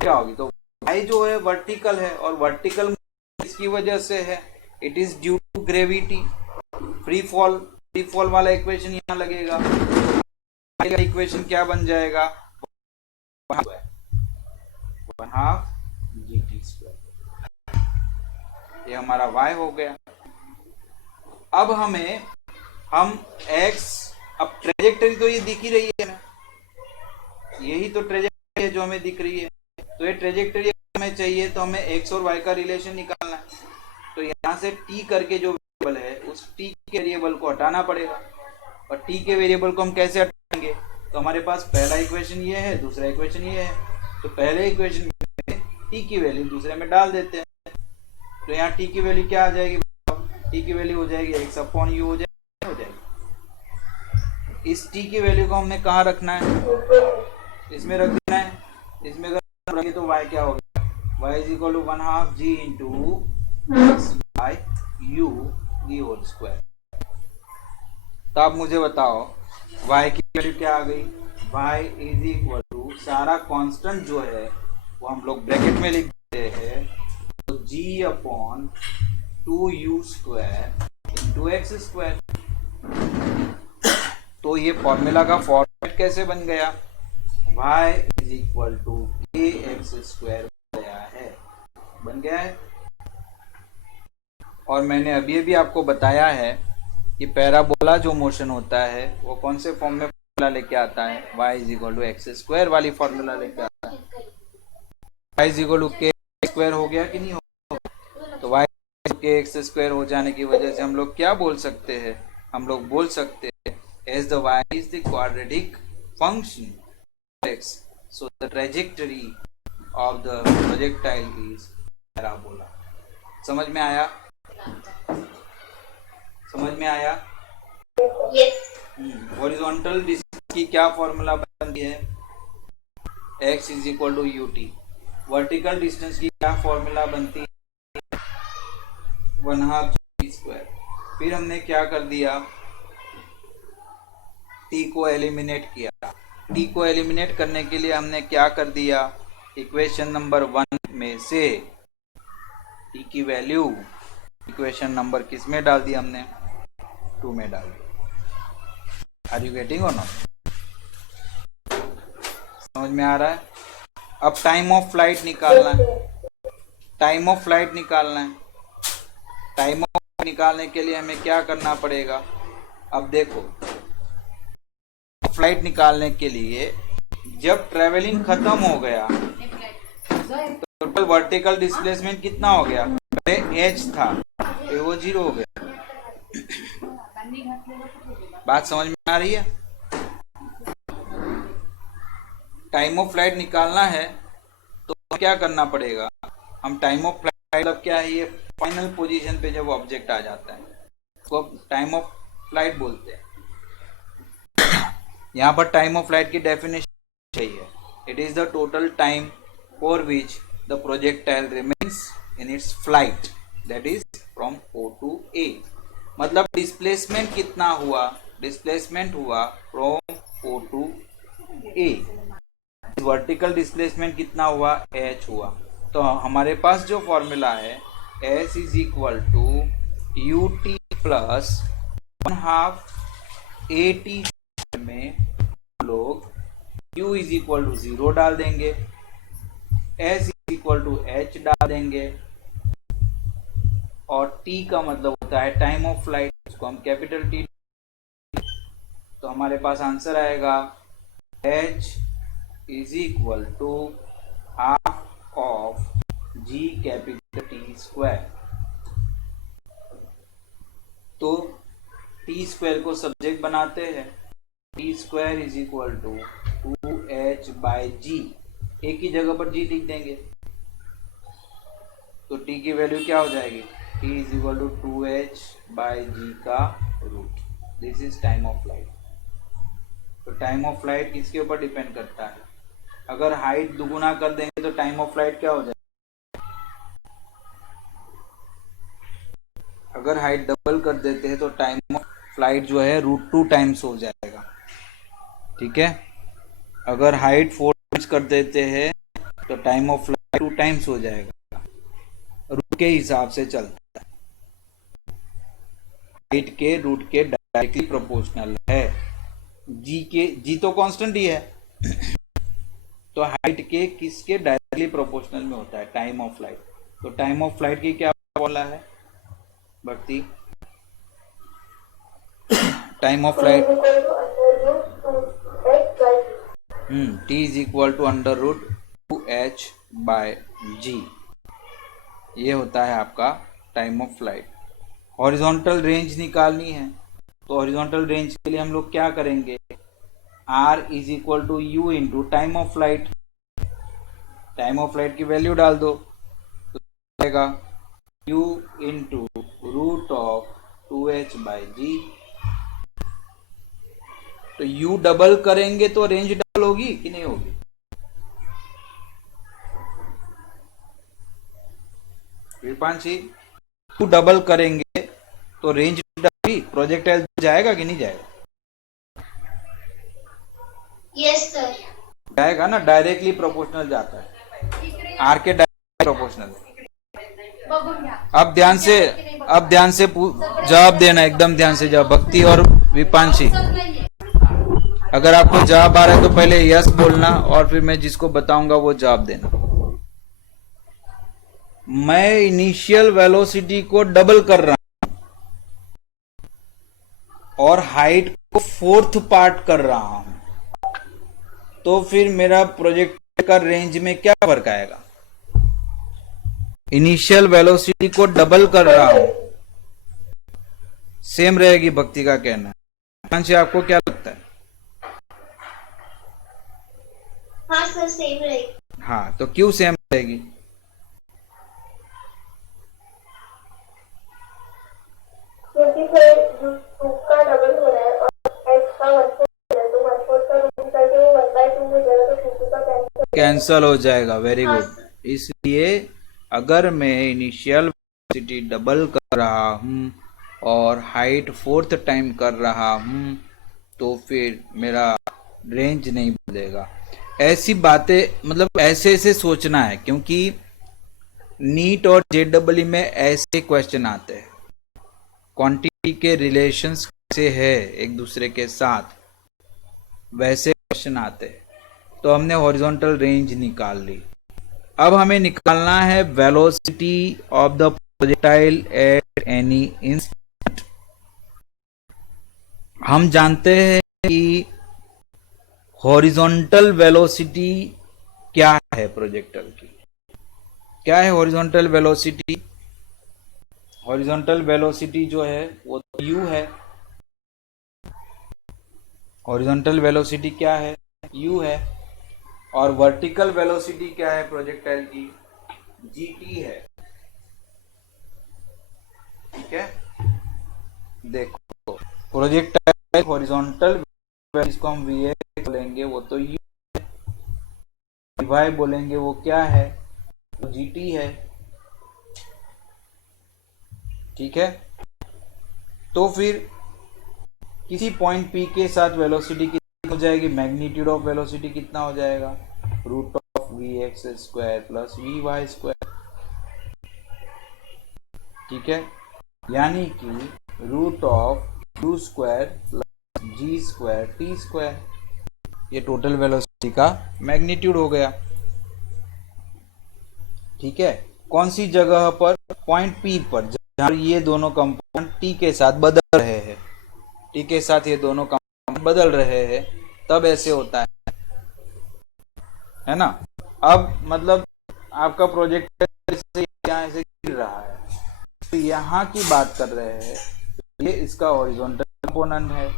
क्या होगी? तो y जो है वर्टिकल है, और वर्टिकल इसकी वजह से है, it is due to gravity. Free fall वाला इक्वेशन यहाँ लगेगा, इक्वेशन क्या बन जाएगा? 1/2 gt²। ये हमारा y हो गया। अब हम x, अब ट्रेजेक्टरी तो ये दिख ही रही है ना, यही तो ट्रेजेक्टरी है जो हमें दिख रही है। तो ये ट्रेजेक्टरी हमें चाहिए, तो हमें x और y का रिलेशन निकालना है। तो यहाँ से t करके जो वेरिएबल है उस t के वेरिएबल को हटाना पड़ेगा, और t के वेरिएबल को हम कैसे हटाएंगे? तो हमारे पास पहला इक्वेशन ये है, दूसरा इक्वेशन ये है। तो पहले इक्वेशन में t की वैल्यू दूसरे में डाल देते हैं, तो यहाँ t की वैल्यू क्या आ जाएगी? t की वैल्यू हो जाएगी x अपॉन u हो जाएगी। इस t की वैल्यू को हमने कहाँ रखना है? इसमें रख देना है। इसमें अगर रखें तो y क्या होगा? y is equal to 1/2 g into x by u the whole square. तो आप मुझे बताओ y की वैल्यू क्या आ गई? y इज इक्वल टू, सारा कांस्टेंट जो है वो हम लोग ब्रैकेट में लिख देते हैं, तो g upon 2u square into x square. तो ये फॉर्मूला का फॉर्मेट कैसे बन गया? y इज इक्वल टू के एक्स स्क्वायर बन गया है। और मैंने अभी आपको बताया है कि पैराबोला जो मोशन होता है वो कौन से फॉर्म में फॉर्मूला लेके आता है? y is equal to x square वाली फॉर्मूला लेके आता है। y is equal to k square हो गया कि नहीं हो? तो y के एक्स स्क्वायर हो जाने की वजह से हम लोग क्या बोल सकते हैं? हम लोग बोल सकते हैं as the y is the quadratic function of x, so the trajectory of the projectile is parabola। समझ में आया? समझ में आया? हॉरिजॉन्टल डिस्टेंस की क्या फॉर्मूला बनती है? x is equal to ut। Vertical distance की क्या फॉर्मूला बनती है? 1/2 g²। फिर हमने क्या कर दिया? t को एलिमिनेट किया। t को एलिमिनेट करने के लिए हमने क्या कर दिया? इक्वेशन नंबर 1 में से t की वैल्यू इक्वेशन नंबर किस में डाल दी? हमने 2 में डाल दी। आर यू गेटिंग और नॉट? समझ में आ रहा है? अब टाइम ऑफ फ्लाइट निकालना है। टाइम ऑफ फ्लाइट निकालना है। टाइम ऑफ फ्लाइट निकालने के लिए हमें क्या करना पड़ेगा? अब देखो, फ्लाइट निकालने के लिए जब ट्रेवलिंग खत्म हो गया तो टोटल वर्टिकल डिस्प्लेसमेंट कितना हो गया? पहले h था, वो 0 हो गया। बात समझ में आ रही है? टाइम ऑफ फ्लाइट निकालना है तो क्या करना पड़ेगा? हम टाइम ऑफ फ्लाइट मतलब क्या है? ये फाइनल पोजीशन पे जब ऑब्जेक्ट आ जाता है तो टाइम ऑफ फ्लाइट बोलते हैं। यहाँ पर टाइम ऑफ फ्लाइट की डेफिनेशन चाहिए। It is the total time for which the projectile remains in its flight, that is from O to A। मतलब डिस्प्लेसमेंट कितना हुआ? डिस्प्लेसमेंट हुआ from O to A। Vertical displacement कितना हुआ? h हुआ। तो हमारे पास जो फॉर्मूला है s is equal to ut plus 1/2 at में लोग u इज इक्वल टू 0 डाल देंगे, s is equal to h डाल देंगे, और t का मतलब होता है टाइम ऑफ फ्लाइट, उसको हम कैपिटल T। तो हमारे पास आंसर आएगा h is equal to half of g capital T square. तो टी स्क्वायर को सब्जेक्ट बनाते हैं, T square is equal to 2h by g, एक ही जगह पर जी लिख देंगे। तो टी की वैल्यू क्या हो जाएगी, T is equal to 2h by g का root. This is time of flight. तो टाइम ऑफ फ्लाइट किसके ऊपर डिपेंड करता है, अगर हाइट दुगुना कर देंगे तो टाइम ऑफ फ्लाइट क्या हो जाएगा, अगर हाइट डबल कर देते हैं तो टाइम ऑफ फ्लाइट जो है √2 टाइम्स हो जाएगा। ठीक है, अगर हाइट 4 टाइम्स कर देते हैं तो टाइम ऑफ फ्लाइट 2 टाइम्स हो जाएगा। रूट के हिसाब से चलता है, हाइट के रूट के डायरेक्टली प्रोपोर्शनल है। जी तो कांस्टेंट ही है, तो हाइट के किसके डायरेक्टली प्रोपोर्शनल में होता है, टाइम ऑफ फ्लाइट। तो टाइम ऑफ फ्लाइट की क्या फॉर्मूला है Bhakti, time of flight T is equal to √2h by g, ये होता है आपका time of flight. Horizontal range निकालनी है, तो हॉरिजॉन्टल रेंज के लिए हम लोग क्या करेंगे, r is equal to u into time of flight. Time of flight की वैल्यू डाल दो, तो आएगा u इंटू √2h बाई जी। तो u डबल करेंगे तो रेंज डबल होगी कि नहीं होगी, कृपांशी u डबल करेंगे तो रेंज डबल, प्रोजेक्टाइल जाएगा कि नहीं जाएगा, यस सर, जाएगा ना, डायरेक्टली प्रोपोर्शनल जाता है, आर के डायरेक्टली प्रोपोर्शनल। अब ध्यान से जवाब देना, एकदम ध्यान से जवाब, भक्ति और विपांशी। अगर आपको जवाब आ रहा है तो पहले यस बोलना और फिर मैं जिसको बताऊंगा वो जवाब देना। मैं इनिशियल वेलोसिटी को डबल कर रहा हूं और हाइट को 4th पार्ट कर रहा हूं, तो फिर मेरा प्रोजेक्ट का रेंज में क्या फर्क आएगा, इनिशियल वेलोसिटी को डबल कर रहा हूं, सेम रहेगी भक्ति का कहना है। आपको क्या लगता है, हाँ सर सेम रहेगी। हाँ, तो क्यों सेम रहेगी, क्योंकि फिर रूट का डबल हो रहा है और x का 1/4 हो रहा है, तो 1/4 का रूट निकाल के वो 1/2 हो जाएगा, तो 2 का कैंसल हो जाएगा। वेरी हाँ, गुड। इसलिए अगर मैं इनिशियल वेलोसिटी डबल कर रहा हूं और हाइट 4th टाइम कर रहा हूं तो फिर मेरा रेंज नहीं बदलेगा। ऐसी बातें मतलब ऐसे सोचना है, क्योंकि नीट और जेडब्ल्यू में ऐसे क्वेश्चन आते हैं, क्वांटिटी के रिलेशंस कैसे है एक दूसरे के साथ, वैसे क्वेश्चन आते हैं। तो हमने हॉरिजॉन्टल रेंज निकाल ली, अब हमें निकालना है velocity of the projectile eight any instant. हम जानते हैं कि हॉरिजॉन्टल वेलोसिटी क्या है प्रोजेक्टाइल की, क्या है हॉरिजॉन्टल वेलोसिटी, हॉरिजॉन्टल वेलोसिटी जो है वो u है, हॉरिजॉन्टल वेलोसिटी क्या है, u है, और वर्टिकल वेलोसिटी क्या है प्रोजेक्टाइल की, gt है। ठीक है, देखो प्रोजेक्टाइल हॉरिजॉन्टल जिसको हम vx बोलेंगे वो तो u है, y बोलेंगे वो क्या है, तो gt है। ठीक है, तो फिर किसी पॉइंट p के साथ वेलोसिटी कितनी हो जाएगी, मैग्नीट्यूड ऑफ वेलोसिटी कितना हो जाएगा, √vx² प्लस vy²। ठीक है, यानी कि √u² प्लस g²t², ये टोटल वेलोसिटी का मैग्नीट्यूड हो गया। ठीक है, कौन सी जगह पर, पॉइंट p पर, जहां ये दोनों कंपोनेंट t के साथ बदल रहे हैं, t के साथ ये दोनों कंपोनेंट बदल रहे हैं, तब ऐसे होता है। है ना। अब मतलब आपका प्रोजेक्ट यहाँ से गिर रहा है, तो यहाँ की बात कर रहे हैं, ये इसका हॉरिजॉन्टल कंपोनेंट है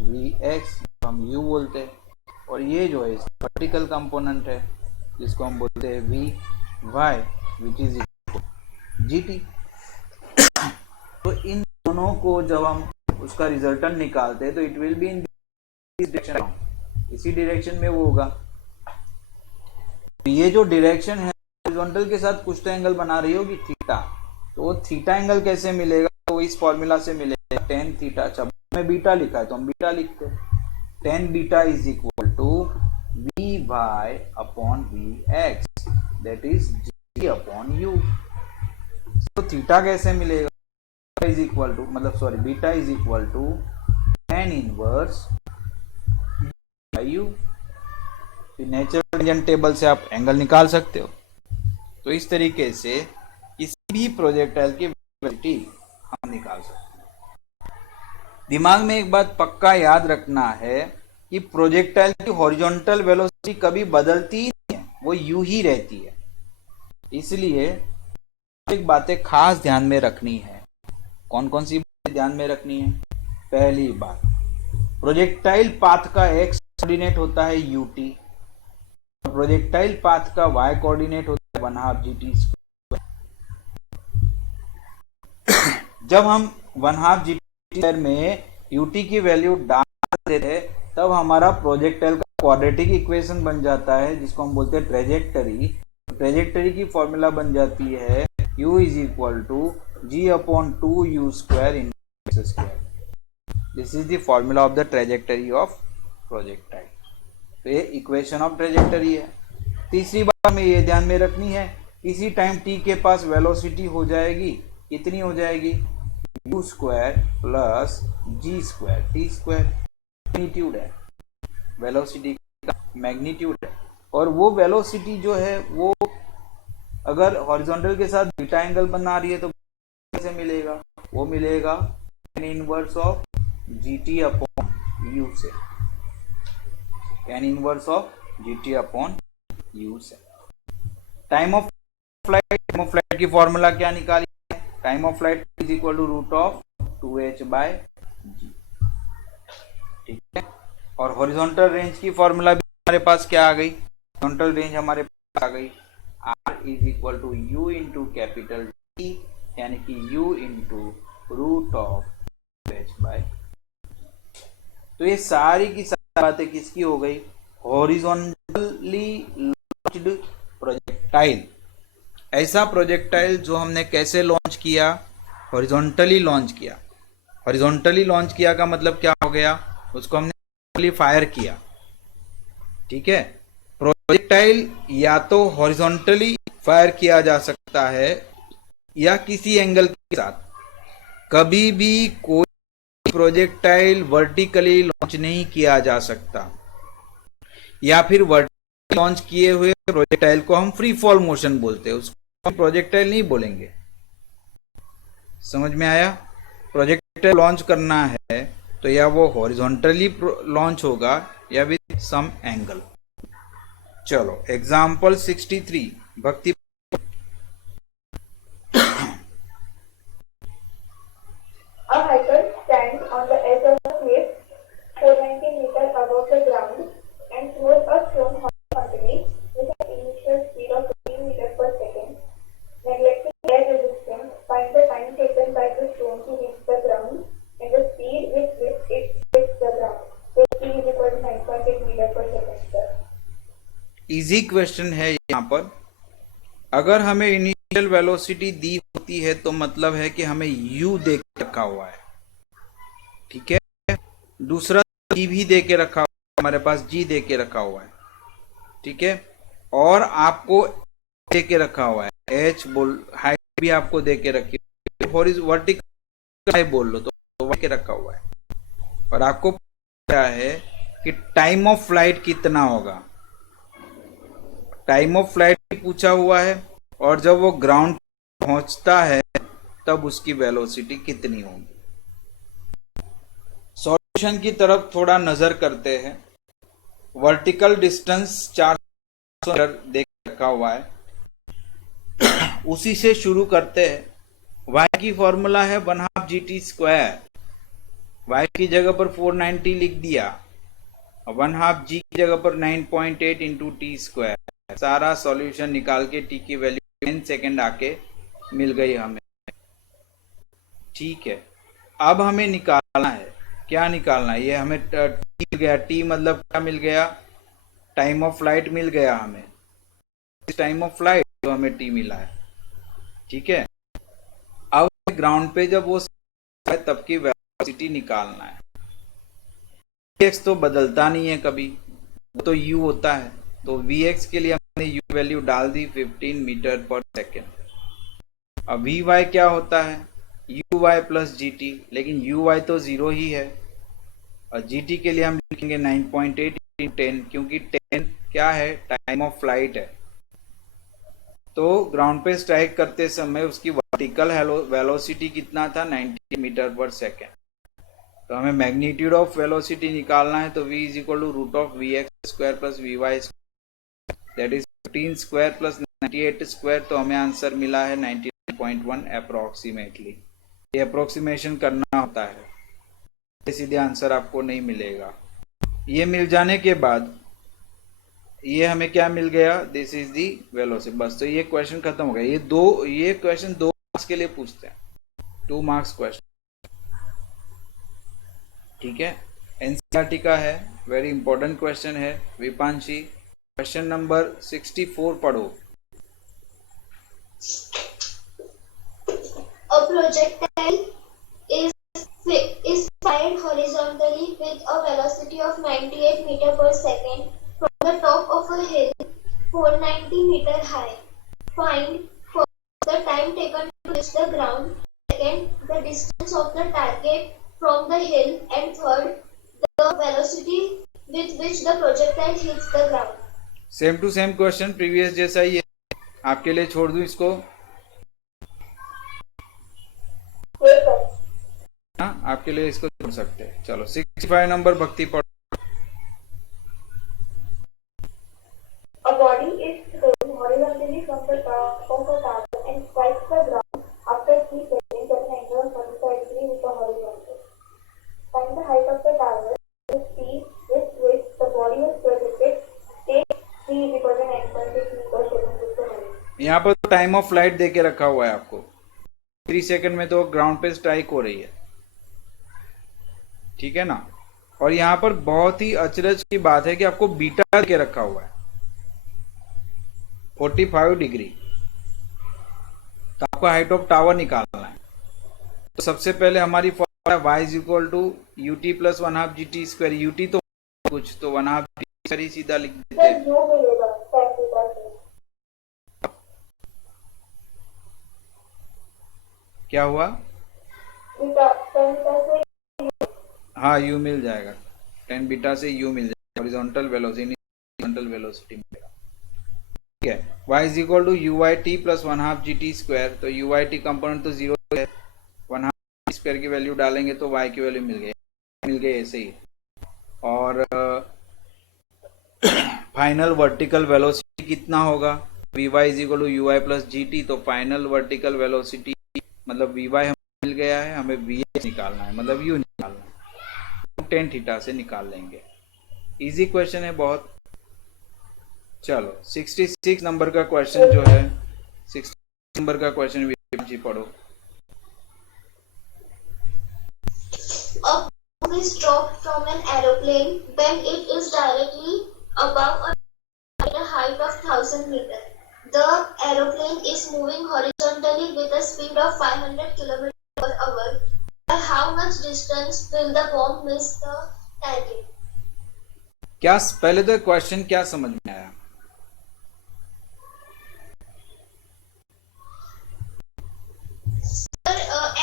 Vx, हम u बोलते हैं, और ये जो है वर्टिकल कंपोनेंट है जिसको हम बोलते हैं Vy, विच इज Gt। तो इन दोनों को जब हम उसका रिजल्टेंट निकालते हैं तो it will be in this direction, इसी डायरेक्शन में वो होगा। ये जो डायरेक्शन है हॉरिजॉन्टल के साथ कुछ तो एंगल बना रही होगी थीटा, तो वो थीटा एंगल कैसे मिलेगा, तो इस फॉर्मूला से मिलेगा टेन थीटा। जब में बीटा लिखा है तो हम बीटा लिखते हैं, tan beta is equal to v y upon v x, that is g upon u. तो थीटा कैसे मिलेगा, इज इक्वल टू मतलब sorry beta is equal to tan inverse u. Natural tangent table से आप angle निकाल सकते हो। तो इस तरीके से किसी भी प्रोजेक्टाइल की वेलोसिटी हम निकाल सकते हैं। दिमाग में एक बात पक्का याद रखना है कि प्रोजेक्टाइल की हॉरिजॉन्टल वेलोसिटी कभी बदलती ही नहीं है, वो यूं ही रहती है। इसलिए एक बातें खास ध्यान में रखनी है। कौन कौन सी बातें ध्यान में रखनी है? पहली बात, प्रोजेक्टाइल पाथ का एक्स कोऑर्डिनेट होता है ut, प्रोजेक्टाइल पाथ का y कोऑर्डिनेट होता है 1/2 gt²। जब हम 1/2 gt² में ut की वैल्यू डाल देते हैं तब हमारा प्रोजेक्टाइल का क्वाड्रेटिक इक्वेशन बन जाता है जिसको हम बोलते हैं ट्रेजेक्टरी। ट्रेजेक्टरी की फॉर्मूला बन जाती है u is equal to g/2u² in x²। This is the formula of the trajectory of projectile. तो ये इक्वेशन ऑफ ट्रेजेक्टरी है। तीसरी बात हमें ये ध्यान में रखनी है, किसी टाइम t के पास वेलोसिटी हो जाएगी, कितनी हो जाएगी, u² plus g², t² magnitude है, वेलोसिटी का मैग्नीट्यूड है। और वो वेलोसिटी जो है वो अगर हॉरिजॉन्टल के साथ बीटा एंगल बना रही है तो कैसे मिलेगा, वो मिलेगा tan inverse of gt upon u से, tan inverse of gt upon u से। टाइम ऑफ फ्लाइट की फॉर्मूला क्या निकाली है, time of flight is equal to √2h/g, ठीक है। और हॉरिजॉन्टल रेंज की फॉर्मूला भी हमारे पास क्या आ गई, हॉरिजॉन्टल रेंज हमारे पास आ गई r is equal to u into capital T, यानी कि u इंटू √2h/। तो ये सारी की सारी बातें किसकी हो गई, हॉरिजॉन्टली लॉन्च्ड प्रोजेक्टाइल। ऐसा प्रोजेक्टाइल जो हमने कैसे लॉन्च किया, हॉरिजॉन्टली लॉन्च किया। हॉरिजॉन्टली लॉन्च किया का मतलब क्या हो गया, उसको हमने फायर किया, ठीक है। प्रोजेक्टाइल या तो हॉरिजॉन्टली फायर किया जा सकता है या किसी एंगल के साथ। कभी भी कोई प्रोजेक्टाइल वर्टिकली लॉन्च नहीं किया जा सकता, या फिर वर्टिकली लॉन्च किए हुए प्रोजेक्टाइल को हम फ्री फॉल मोशन बोलते हैं, उसको हम प्रोजेक्टाइल नहीं बोलेंगे। समझ में आया? प्रोजेक्टाइल लॉन्च करना है तो या वो हॉरिजॉन्टली लॉन्च होगा या विद सम एंगल। चलो एग्जांपल 63 भक्ति। A hiker stands on the edge of a cliff 490 meters above the ground and throws a stone horizontally with an initial speed of 15 meters per second. Neglecting air resistance, find the time taken by the stone to reach the ground and the speed with which it hits the ground. So speed is equal to 9.8 meters per second, sir. Easy question है यहाँ पर। अगर हमें initial velocity दी होती है तो मतलब है कि हमें u दे के रखा हुआ है, ठीक है। दूसरा g भी दे के रखा हुआ है, हमारे पास g दे के रखा हुआ है, ठीक है। और आपको दे के रखा हुआ है h बोल, हाइट भी आपको दे के रखी, वर्टिकल बोल लो तो के रखा हुआ है। और आपको पता है कि टाइम ऑफ फ्लाइट कितना होगा, टाइम ऑफ फ्लाइट पूछा हुआ है, और जब वो ग्राउंड पहुंचता है तब उसकी वेलोसिटी कितनी होगी। सॉल्यूशन की तरफ थोड़ा नजर करते हैं। वर्टिकल डिस्टेंस 400 देख रखा हुआ है, उसी से शुरू करते हैं। y की फॉर्मूला है 1/2 GT स्क्वायर, y की जगह पर 490 लिख दिया, 1/2 g की जगह पर 9.8 इंटू टी स्क्वायर। सारा सॉल्यूशन निकाल के t की वैल्यू 10 सेकेंड आके मिल गई हमें। ठीक है, अब हमें निकालना है, क्या निकालना है, ये हमें t मिल गया। t मतलब क्या मिल गया, टाइम ऑफ फ्लाइट मिल गया हमें, टाइम ऑफ फ्लाइट तो हमें t मिला है। ठीक है, अब ग्राउंड पे जब वो तब की वेलोसिटी निकालना है। vx तो बदलता नहीं है कभी, वो तो u होता है, तो vx के लिए हमने u वैल्यू डाल दी 15 मीटर पर सेकेंड। अब vy क्या होता है, uy प्लस gt, लेकिन uy तो 0 ही है, और gt के लिए हम लिखेंगे 9.8 10, क्योंकि 10 क्या है, टाइम ऑफ फ्लाइट है। तो ग्राउंड पे स्ट्राइक करते समय उसकी वर्टिकल वेलोसिटी कितना था, 90 मीटर पर सेकेंड। तो हमें मैग्नीट्यूड ऑफ वेलोसिटी निकालना है, तो v is equal to root of vx square plus vy square, that is 15 square plus 98 square. तो हमें आंसर मिला है 99.1 अप्रोक्सीमेटली। ये अप्रोक्सीमेशन करना होता है, सीधे आंसर आपको नहीं मिलेगा। ये मिल जाने के बाद ये हमें क्या मिल गया, दिस इज दी वेलोसिटी, बस। तो ये क्वेश्चन खत्म हो गया। ये क्वेश्चन 2 मार्क्स के लिए पूछते हैं, 2 मार्क्स क्वेश्चन। ठीक है, एनसीईआरटी का है, वेरी इंपॉर्टेंट क्वेश्चन है। विपांशी, क्वेश्चन नंबर 64 पढ़ो। A projectile is fired horizontally with a velocity of 98 meter per second from the top of a hill 490 meter high. Find first the time taken to reach the ground, second the distance of the target from the hill, and third the velocity with which the projectile hits the ground. Same to same question, previous जैसा ही है। आपके लिए छोड़ दूं इसको, हाँ आपके लिए इसको छोड़ सकते हैं। चलो 65 नंबर भक्ति पढ़ो। A body is thrown horizontally from the top of a tower and strikes the ground after 3 seconds at an angle of 45 degrees with the horizontal. Find the height of the tower, the speed with which the body was projected. Take c is equal to 9.6 meters second with the horizontal. यहाँ पर time of flight देके रखा हुआ है आपको, 3 second में तो ground पे स्ट्राइक हो रही है। ठीक है ना, और यहाँ पर बहुत ही अचरज की बात है कि आपको बीटा के रखा हुआ है 45 डिग्री, तो आपको हाइट ऑफ टावर निकालना है। तो सबसे पहले हमारी formula y is equal to ut plus 1/2 gt square. ut तो कुछ, तो 1/2 gt स्क्वायर ही सीधा लिख देते हैं। जो मिलेगा tan थीटा से, क्या हुआ, बीटा tan थीटा से हाँ u मिल जाएगा, tan बीटा से u मिल जाएगा, हॉरिजॉन्टल वेलोसिटी मिलेगा। ठीक है, y is equal to uyt plus 1/2 gt square. तो uyt कंपोनेंट तो 0 है, 1/2 स्क्वायर की वैल्यू डालेंगे तो y की वैल्यू मिल गई ऐसे ही। और फाइनल वर्टिकल वेलोसिटी कितना होगा, vy is equal to uy plus gt। तो फाइनल वर्टिकल वेलोसिटी मतलब vy हमें मिल गया है, हमें vx निकालना है, मतलब u निकालना है, tan थीटा से निकाल लेंगे। इजी क्वेश्चन है बहुत। चलो 66 नंबर का क्वेश्चन जो है, 66 नंबर का क्वेश्चन भी पढ़ो। A bomb is dropped from an aeroplane when it is directly above at a height of 1000 meters. The aeroplane is moving horizontally with a speed of 500 km per hour. By how much distance will the bomb miss the target? क्या पहले तो question क्या समझ में आया,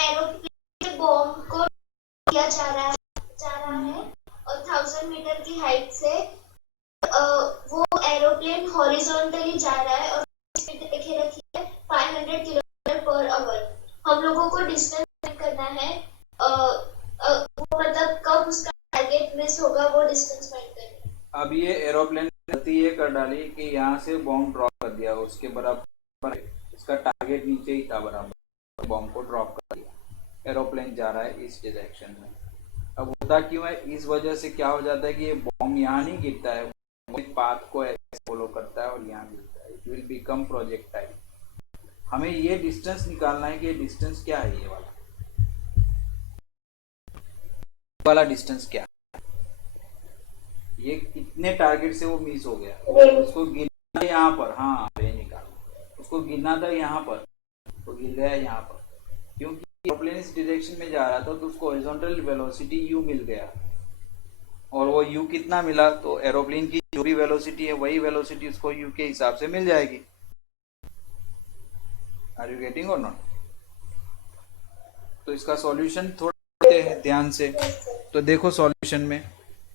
aeroplane bomb को किया जा रहा है और 1000 मीटर की हाइट से वो एरोप्लेन हॉरिजॉन्टली जा रहा है और स्पीड देखे रखी है 500 किलोमीटर पर आवर। हम लोगों को डिस्टेंस करना है, वो मतलब कब उसका टारगेट मिस होगा वो डिस्टेंस फाइंड करना है। अब ये एरोप्लेन गलती ये कर डाली रही कि यहाँ से बॉम्ब ड्रॉप कर दिया, उसके बराबर इसका टारगेट नीचे ही था बराबर, बॉम्ब को ड्रॉप कर दिया, एरोप्लेन जा रहा है इस डायरेक्शन में। अब होता क्यों है, इस वजह से क्या हो जाता है कि ये बॉम्ब यहाँ नहीं गिरता है, पाथ को ऐसे फॉलो करता है और यहाँ गिरता है, इट विल बिकम प्रोजेक्टाइल। हमें ये डिस्टेंस निकालना है कि ये डिस्टेंस क्या है, ये वाला डिस्टेंस क्या है, ये कितने टारगेट से वो मिस हो गया, उसको गिरना है यहाँ पर, हाँ रेंज निकालना, उसको गिरना था यहाँ पर तो गिर गया यहाँ पर, क्योंकि एरोप्लेन इस डायरेक्शन में जा रहा था तो उसको हॉरिजॉन्टल वेलोसिटी u मिल गया, और वो u कितना मिला, तो एरोप्लेन की जो भी वेलोसिटी है वही वेलोसिटी उसको u के हिसाब से मिल जाएगी। आर यू गेटिंग और नॉट? तो इसका सॉल्यूशन थोड़ा ध्यान से, तो देखो सॉल्यूशन में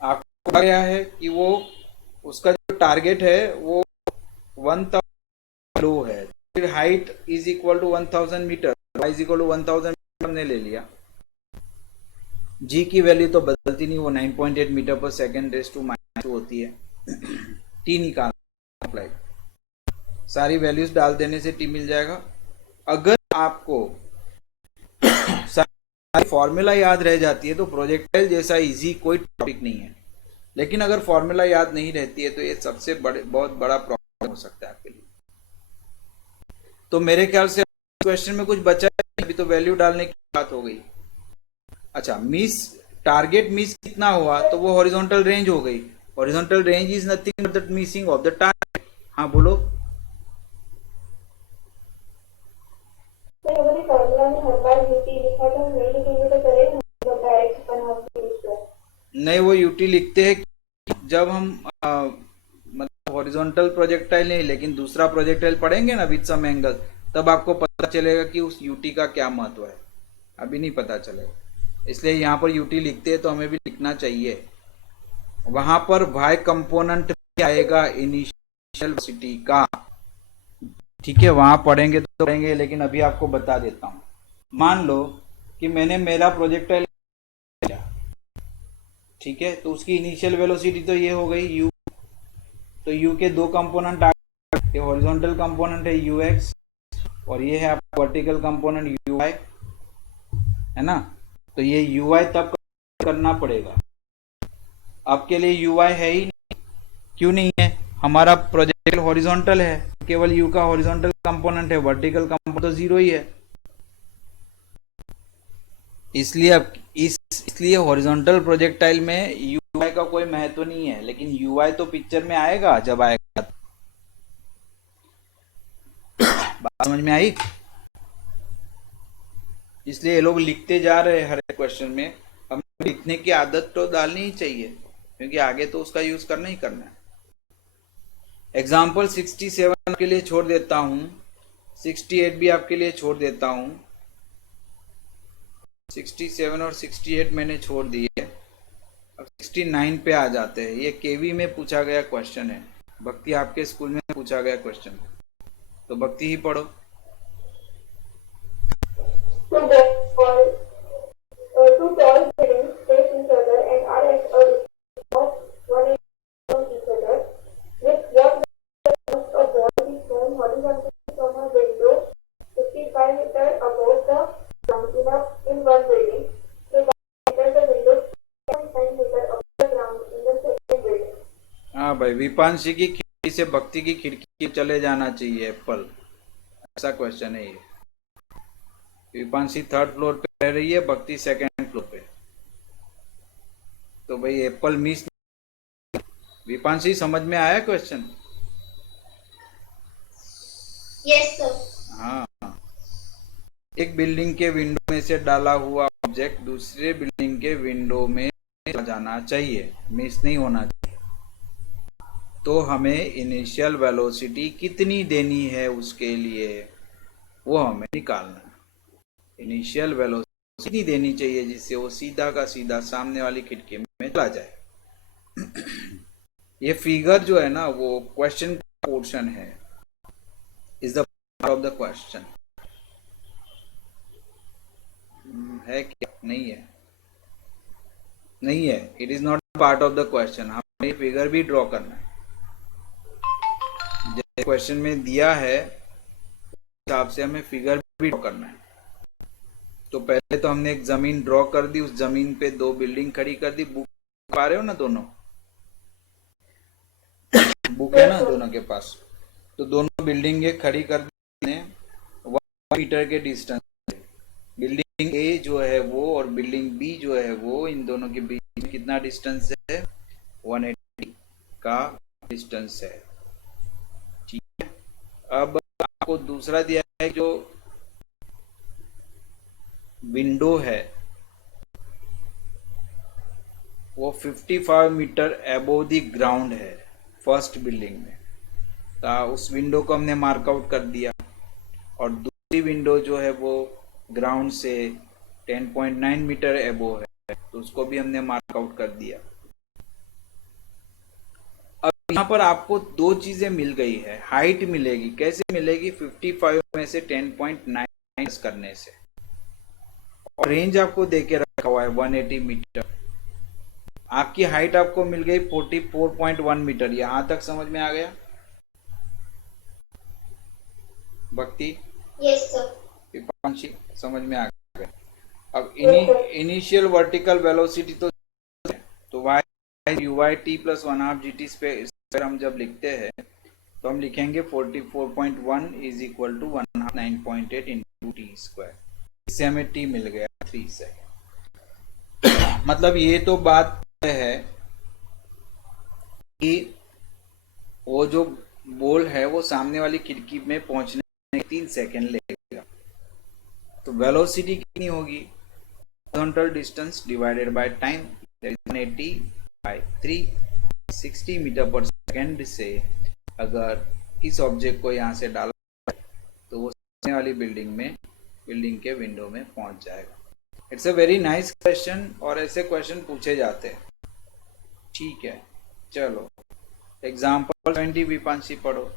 आपको क्या है कि वो उसका जो टारगेट है वो 1000 लो है, फिर height is equal to 1000 meter, y is equal to 1000 meter हमने ले लिया, g की वैल्यू तो बदलती नहीं, वो 9.8 meter per second raise to -2 होती है, t निकाल अप्लाई, सारी वैल्यूज डाल देने से t मिल जाएगा। अगर आपको सारी फॉर्मूला याद रह जाती है तो प्रोजेक्टाइल जैसा इजी कोई टॉपिक नहीं है, लेकिन अगर फॉर्मूला याद नहीं रहती है तो ये सबसे बहुत बड़ा प्रॉब्लम हो सकता है आपके लिए। तो मेरे ख्याल से क्वेश्चन में कुछ बचा है, अभी तो वैल्यू डालने की बात हो गई। अच्छा, मिस टारगेट मिस कितना हुआ, तो वो हॉरिजॉन्टल रेंज हो गई, horizontal range is nothing but the missing of the target. हाँ बोलो। नहीं, वो यूटी लिखते हैं जब हम मतलब हॉरिजॉन्टल प्रोजेक्टाइल नहीं लेकिन दूसरा प्रोजेक्टाइल पढ़ेंगे ना विद सम एंगल, तब आपको पता चलेगा कि उस यूटी का क्या महत्व है, अभी नहीं पता चलेगा। इसलिए यहाँ पर यूटी लिखते हैं तो हमें भी लिखना चाहिए, वहां पर वाई कंपोनेंट आएगा इनिशियल वेलोसिटी का, ठीक है, वहां पढ़ेंगे तो पढ़ेंगे, लेकिन अभी आपको बता देता हूं। मान लो कि मैंने मेरा प्रोजेक्टाइल लिया, ठीक है, तो उसकी इनिशियल वेलोसिटी तो ये हो गई u, तो u के दो कंपोनेंट आ गए, ये हॉरिजॉन्टल कंपोनेंट है ux और ये है आपका वर्टिकल कंपोनेंट uy, है ना। तो ये uy तब करना पड़ेगा, आपके लिए uy है ही नहीं, क्यों नहीं है, हमारा प्रोजेक्टाइल हॉरिजॉन्टल है, केवल u का हॉरिजॉन्टल कंपोनेंट है, वर्टिकल कंपोनेंट तो जीरो ही है। इसलिए अब इसलिए हॉरिजॉन्टल प्रोजेक्टाइल में ui का कोई महत्व नहीं है, लेकिन ui तो पिक्चर में आएगा जब आएगा। बात समझ में आई? इसलिए ये लोग लिखते जा रहे हैं हर एक क्वेश्चन में, हमें लिखने की आदत तो डालनी ही चाहिए, क्योंकि आगे तो उसका यूज करना ही करना है। एग्जाम्पल 67 के लिए छोड़ देता हूं, 68 भी आपके लिए छोड़ देता हूं, 67 और 68 मैंने छोड़ दिए, अब 69 पे आ जाते हैं। ये केवी में पूछा गया क्वेश्चन है, भक्ति आपके स्कूल में पूछा गया क्वेश्चन, तो भक्ति ही पढ़ो। Two tall buildings face each other and are at a distance of 180 from each other. With what must a ball be thrown horizontally from a window 55 meters above the ground in one building, so that enter the window 7 meters above the ground in the second building. हाँ भाई, विपांशी की खिड़की से भक्ति की खिड़की चले जाना चाहिए एप्पल, ऐसा क्वेश्चन है ये। विपांशी 3rd फ्लोर पे रह रही है, भक्ति 2nd फ्लोर पे, तो भाई एप्पल मिस। विपांशी समझ में आया क्वेश्चन? Yes sir. हाँ, एक बिल्डिंग के विंडो में से डाला हुआ ऑब्जेक्ट दूसरे बिल्डिंग के विंडो में जाना चाहिए, मिस नहीं होना चाहिए। तो हमें इनिशियल वेलोसिटी कितनी देनी है उसके लिए, वो हमें निकालना है। इनिशियल वेलोसिटी कितनी देनी चाहिए जिससे वो सीधा का सीधा सामने वाली खिड़की में चला जाए। ये फिगर जो है ना वो क्वेश्चन का पोर्शन है, is the part of the question, है क्या? नहीं है, नहीं है, it is not part of the question. हमें फिगर भी ड्रॉ करना है। जैसे क्वेश्चन में दिया है हिसाब से हमें फिगर भी ड्रॉ करना है। तो पहले तो हमने एक जमीन ड्रॉ कर दी, उस जमीन पे दो बिल्डिंग खड़ी कर दी। बुक पा रहे हो ना, दोनों बुक है ना दोनों के पास। तो दोनों बिल्डिंग खड़ी कर दी 1 मीटर के डिस्टेंस। बिल्डिंग ए जो है वो और बिल्डिंग बी जो है वो, इन दोनों के बीच में कितना डिस्टेंस है? 180 का डिस्टेंस है। ठीक है, अब आपको दूसरा दिया है जो विंडो है वो 55 मीटर अबोव द ग्राउंड है फर्स्ट बिल्डिंग में। तो उस विंडो को हमने मार्कआउट कर दिया। और दूसरी विंडो जो है वो ग्राउंड से 10.9 मीटर अबोव है, तो उसको भी हमने मार्कआउट कर दिया। अब यहाँ पर आपको दो चीजें मिल गई है। हाइट मिलेगी, कैसे मिलेगी? 55 में से 10.9 करने से। और रेंज आपको देके रखा हुआ है 180 मीटर। आपकी हाइट आपको मिल गई 44.1 मीटर। यहां तक समझ में आ गया भक्ति? Yes sir. विपांशी समझ में आ गया। अब इनिशियल वर्टिकल वेलोसिटी तो y uy plus 1/2 gt square हम जब लिखते हैं तो हम लिखेंगे 44.1 is equal to 1/2 9.8 into t square. इससे हमें t मिल गया 3 सेकेंड। मतलब ये तो बात है कि वो जो बॉल है वो सामने वाली खिड़की में पहुंचने में 3 सेकेंड लगेगा। तो वेलोसिटी कितनी होगी? Horizontal distance divided by time, that is 180 by 3, 60 meter per second से अगर इस ऑब्जेक्ट को यहाँ से डाला तो वो सामने वाली बिल्डिंग के विंडो में पहुंच जाएगा। It's a very nice question और ऐसे क्वेश्चन पूछे जाते हैं। ठीक है, चलो एग्जाम्पल 20 विपांशी पढ़ो।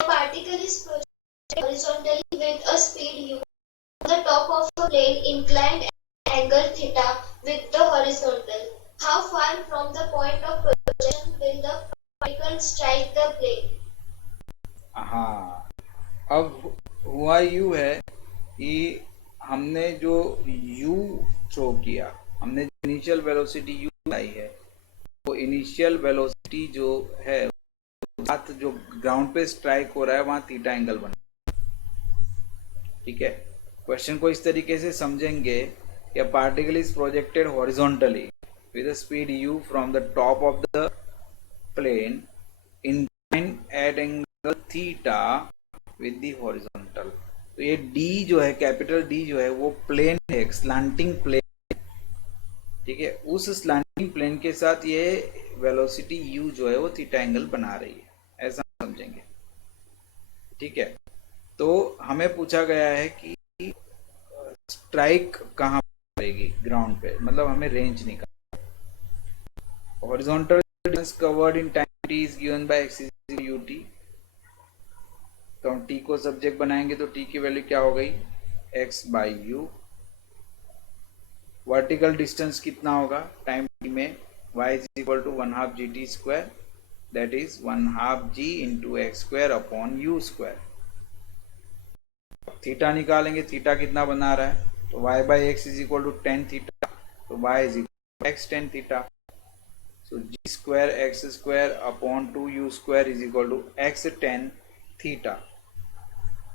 Particle is projected horizontally with a speed u on the top of a plane inclined at angle theta with the horizontal. How far from the point of projection will the particle strike the plane? हाँ, अब हुआ you है कि हमने जो u throw किया, हमने जो इनिशियल वेलोसिटी u लाई है, वो इनिशियल वेलोसिटी जो है साथ जो ग्राउंड पे स्ट्राइक हो रहा है वहां थीटा एंगल बना। ठीक है, क्वेश्चन को इस तरीके से समझेंगे कि a particle is projected horizontally with a speed u from the top of the plane inclined at angle theta with the horizontal। तो ये d जो है, कैपिटल D जो है वो प्लेन है, स्लैंटिंग प्लेन। ठीक है, उस स्लैंटिंग प्लेन के साथ ये वेलोसिटी u जो है वो थीटा एंगल बना रही है, ऐसा समझेंगे। ठीक है, तो हमें पूछा गया है कि स्ट्राइक कहाँ करेगी ग्राउंड पे, मतलब हमें रेंज निकालना। Horizontal distance covered in time t is given by x is ut। तो हम t को सब्जेक्ट बनाएंगे तो t की वैल्यू क्या हो गई? x by u. Vertical distance कितना होगा टाइम t में? y is equal to 1/2 gt square, that is 1/2 g into x square upon u square. Theta निकालेंगे, थीटा कितना बना रहा है? तो y by x is equal to tan theta, तो y is equal x tan theta. So g square x square upon 2u square is equal to x tan theta.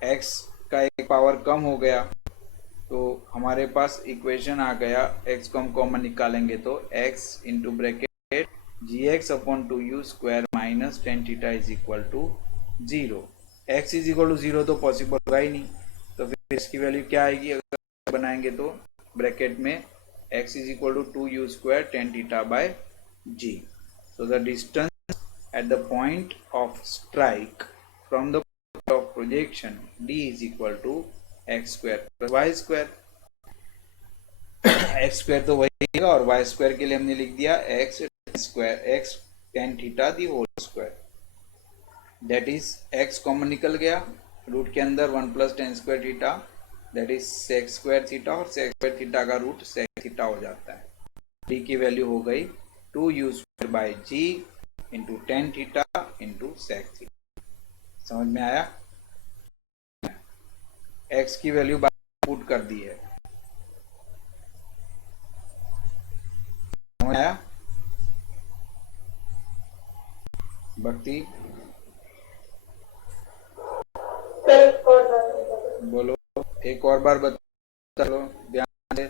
x का एक power कम हो गया तो हमारे पास इक्वेशन आ गया, x को हम कॉमन निकालेंगे तो x into bracket g x upon 2u square minus tan theta is equal to 0। x is equal to 0 तो पॉसिबल होगा ही नहीं, तो फिर इसकी वैल्यू क्या आएगी? अगर बनाएंगे तो ब्रैकेट में x is equal to 2u square tan theta by g। So the distance at the point of strike from the of projection d is equal to x square plus y square। x square तो वही है और y square के लिए हमने लिख दिया x square x tan theta the whole square, that is x common निकल गया, रूट के अंदर 1 plus tan square theta, that is sec square theta, और sec स्क्वायर थीटा का रूट sec थीटा हो जाता है। d की वैल्यू हो गई 2u square by g into tan theta into sec theta. समझ में आया? एक्स की वैल्यू पुट कर दी है। समझ आया भक्ति? सर एक और बात है। बोलो, एक और बार बता लो, ध्यान से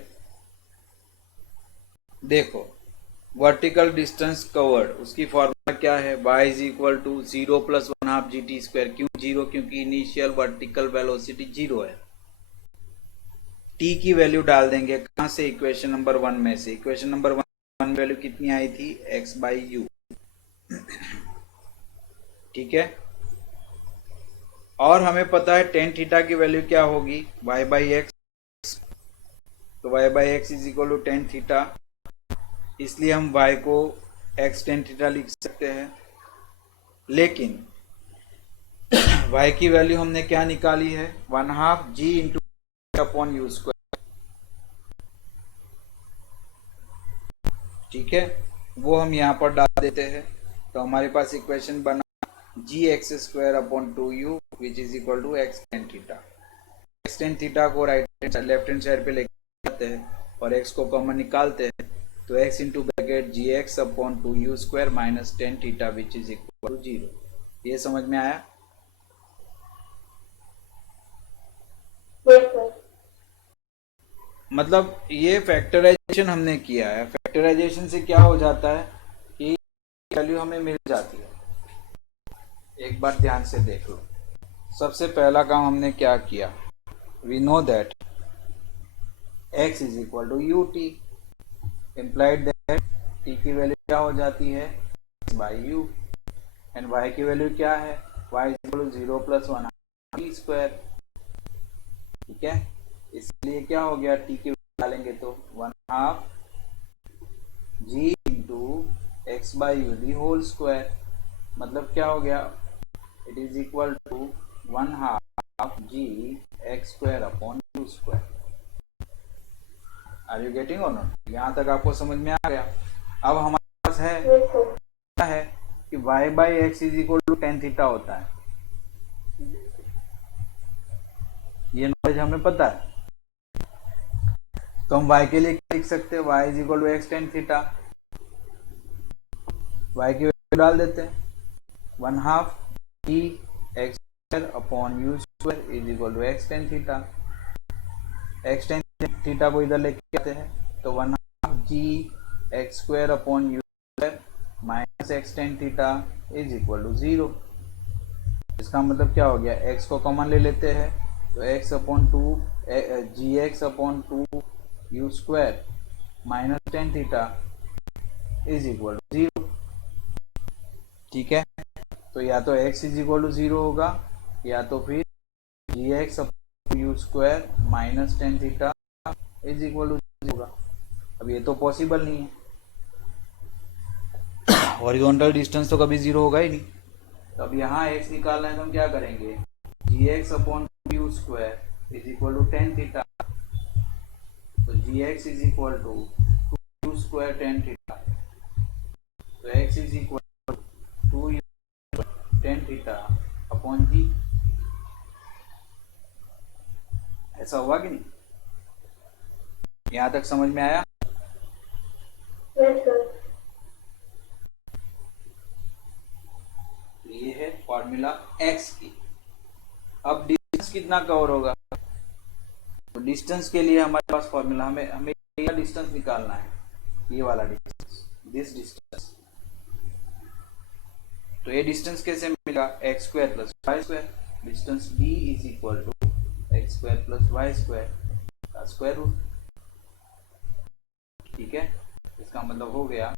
देखो। वर्टिकल डिस्टेंस कवर्ड, उसकी फॉर्मूला क्या है? y is equal to 0 plus 1/2 gt square. क्यों 0? क्योंकि इनिशियल वर्टिकल वेलोसिटी 0 है। t की वैल्यू डाल देंगे कहां से? इक्वेशन नंबर 1 में से। इक्वेशन नंबर 1 वैल्यू कितनी आई थी? x by you. ठीक है, और हमें पता है टेन थीटा की वैल्यू क्या होगी? y by x. तो y by x is equal to tan theta, इसलिए हम y को x टेन थीटा लिख सकते हैं। लेकिन y की वैल्यू हमने क्या निकाली है? 1/2 g into upon u square. ठीक है, वो हम यहाँ पर डाल देते हैं, तो हमारे पास इक्वेशन बना g x square upon 2u which is equal to x tan theta. X tan theta को लेफ्ट हैंड साइड पे लेके आते हैं और x को कॉमन निकालते हैं, तो x into bracket g x upon 2u square minus tan theta which is equal to 0। ये समझ में आया? Yes sir. मतलब ये फैक्टराइजेशन हमने किया है। फैक्टराइजेशन से क्या हो जाता है कि वैल्यू हमें मिल जाती है। एक बार ध्यान से देख लो। सबसे पहला काम हमने क्या किया? We know that x is equal to u t, implied that t की वैल्यू क्या हो जाती है? बाई यू, एंड y की वैल्यू क्या है? y is equal to 0 plus 1 t square. ठीक है, इसलिए क्या हो गया? t की वैल्यू डालेंगे तो 1/2 g into x by u the whole square. मतलब क्या हो गया? It is equal to 1/2 g x square upon u square. Are you getting और नॉट? यहाँ तक आपको समझ में आ गया? अब हमारे पास है यस सर। क्या है कि y by x is equal to tan theta होता है। ये नॉलेज हमें पता है, तो हम y के लिए क्या लिख सकते हैं? y is equal to x tan theta. y की वैल्यू डाल देते हैं 1/2 g x square upon u square is equal to x tan theta. X tan theta को इधर लेके आते हैं, तो 1/2 g x square upon u square minus x tan theta is equal to 0। इसका मतलब क्या हो गया? x को कॉमन ले लेते हैं, तो x upon 2 g x upon 2 u square minus tan theta is equal to 0। ठीक है, तो या तो x इज इक्वल टू 0 होगा, या तो फिर g x upon u square minus tan theta is equal to 0 होगा। अब ये तो पॉसिबल नहीं है, हॉरिजॉन्टल डिस्टेंस तो कभी 0 होगा ही नहीं। तो अब यहाँ x निकालना है, तो हम क्या करेंगे? G x upon u square is equal to tan theta, तो g x is equal to u square tan theta, तो x is equal to tan theta upon g. ऐसा हुआ कि नहीं? यहां तक समझ में आया? Yes sir. ये है फॉर्मूला x की। अब डिस्टेंस कितना कवर होगा? तो डिस्टेंस के लिए हमारे पास फॉर्मूला, हमें ये डिस्टेंस निकालना है, ये वाला डिस्टेंस, दिस डिस्टेंस। तो ये डिस्टेंस कैसे मिलेगा? X square plus y square. Distance d is equal to x square plus y square का स्क्वायर रूट। ठीक है, इसका मतलब हो गया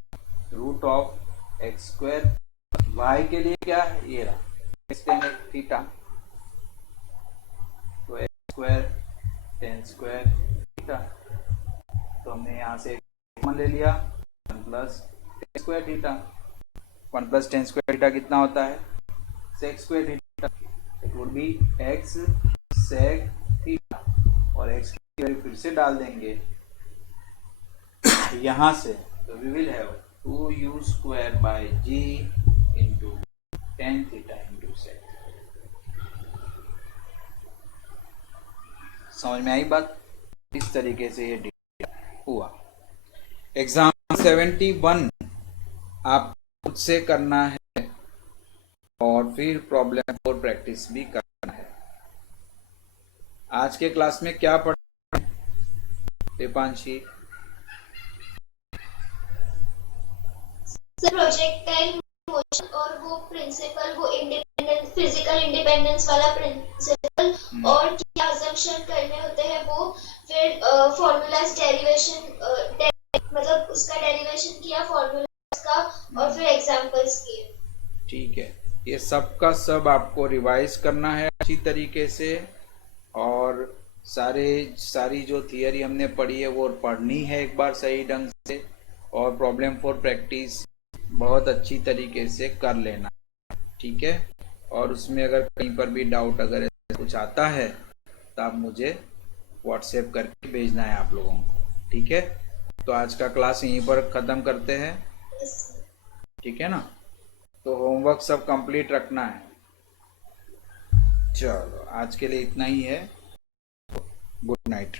root of x square. Y के लिए क्या है? ये रहा एक्स टेन थीटा, तो x square tan square theta. तो हमने यहाँ से कॉमन ले लिया, 1 plus tan square theta. 1 plus tan square theta कितना होता है? Sec square theta. It would be x sec theta, और एक्स की वैल्यू फिर से डाल देंगे यहाँ से, तो we will have 2u square by g into tan theta into sec। समझ में आई बात? इस तरीके से ये डेटा हुआ। एग्जाम 71 आप खुद से करना है और फिर प्रॉब्लम और प्रैक्टिस भी करना है। आज के क्लास में क्या पढ़ा है दीपांशी? प्रोजेक्टाइल मोशन और वो प्रिंसिपल, वो इंडिपेंडेंस, फिजिकल इंडिपेंडेंस वाला प्रिंसिपल, और क्या अजम्पशन करने होते हैं वो, फिर फॉर्मूलाज डेरिवेशन, मतलब उसका डेरिवेशन किया फॉर्मूलाज का, और फिर एग्जांपल्स किए। ठीक है, ये सब का सब आपको रिवाइज करना है अच्छी तरीके से, और सारी जो थियरी हमने पढ़ी है वो पढ़नी है एक बार सही ढंग से, और प्रॉब्लम फॉर प्रैक्टिस बहुत अच्छी तरीके से कर लेना। ठीक है, और उसमें अगर कहीं पर भी डाउट अगर कुछ आता है तो आप मुझे व्हाट्सएप करके भेजना है आप लोगों को। ठीक है, तो आज का क्लास यहीं पर ख़त्म करते हैं। ठीक है ना, तो होमवर्क सब कंप्लीट रखना है। चलो आज के लिए इतना ही है। Good night.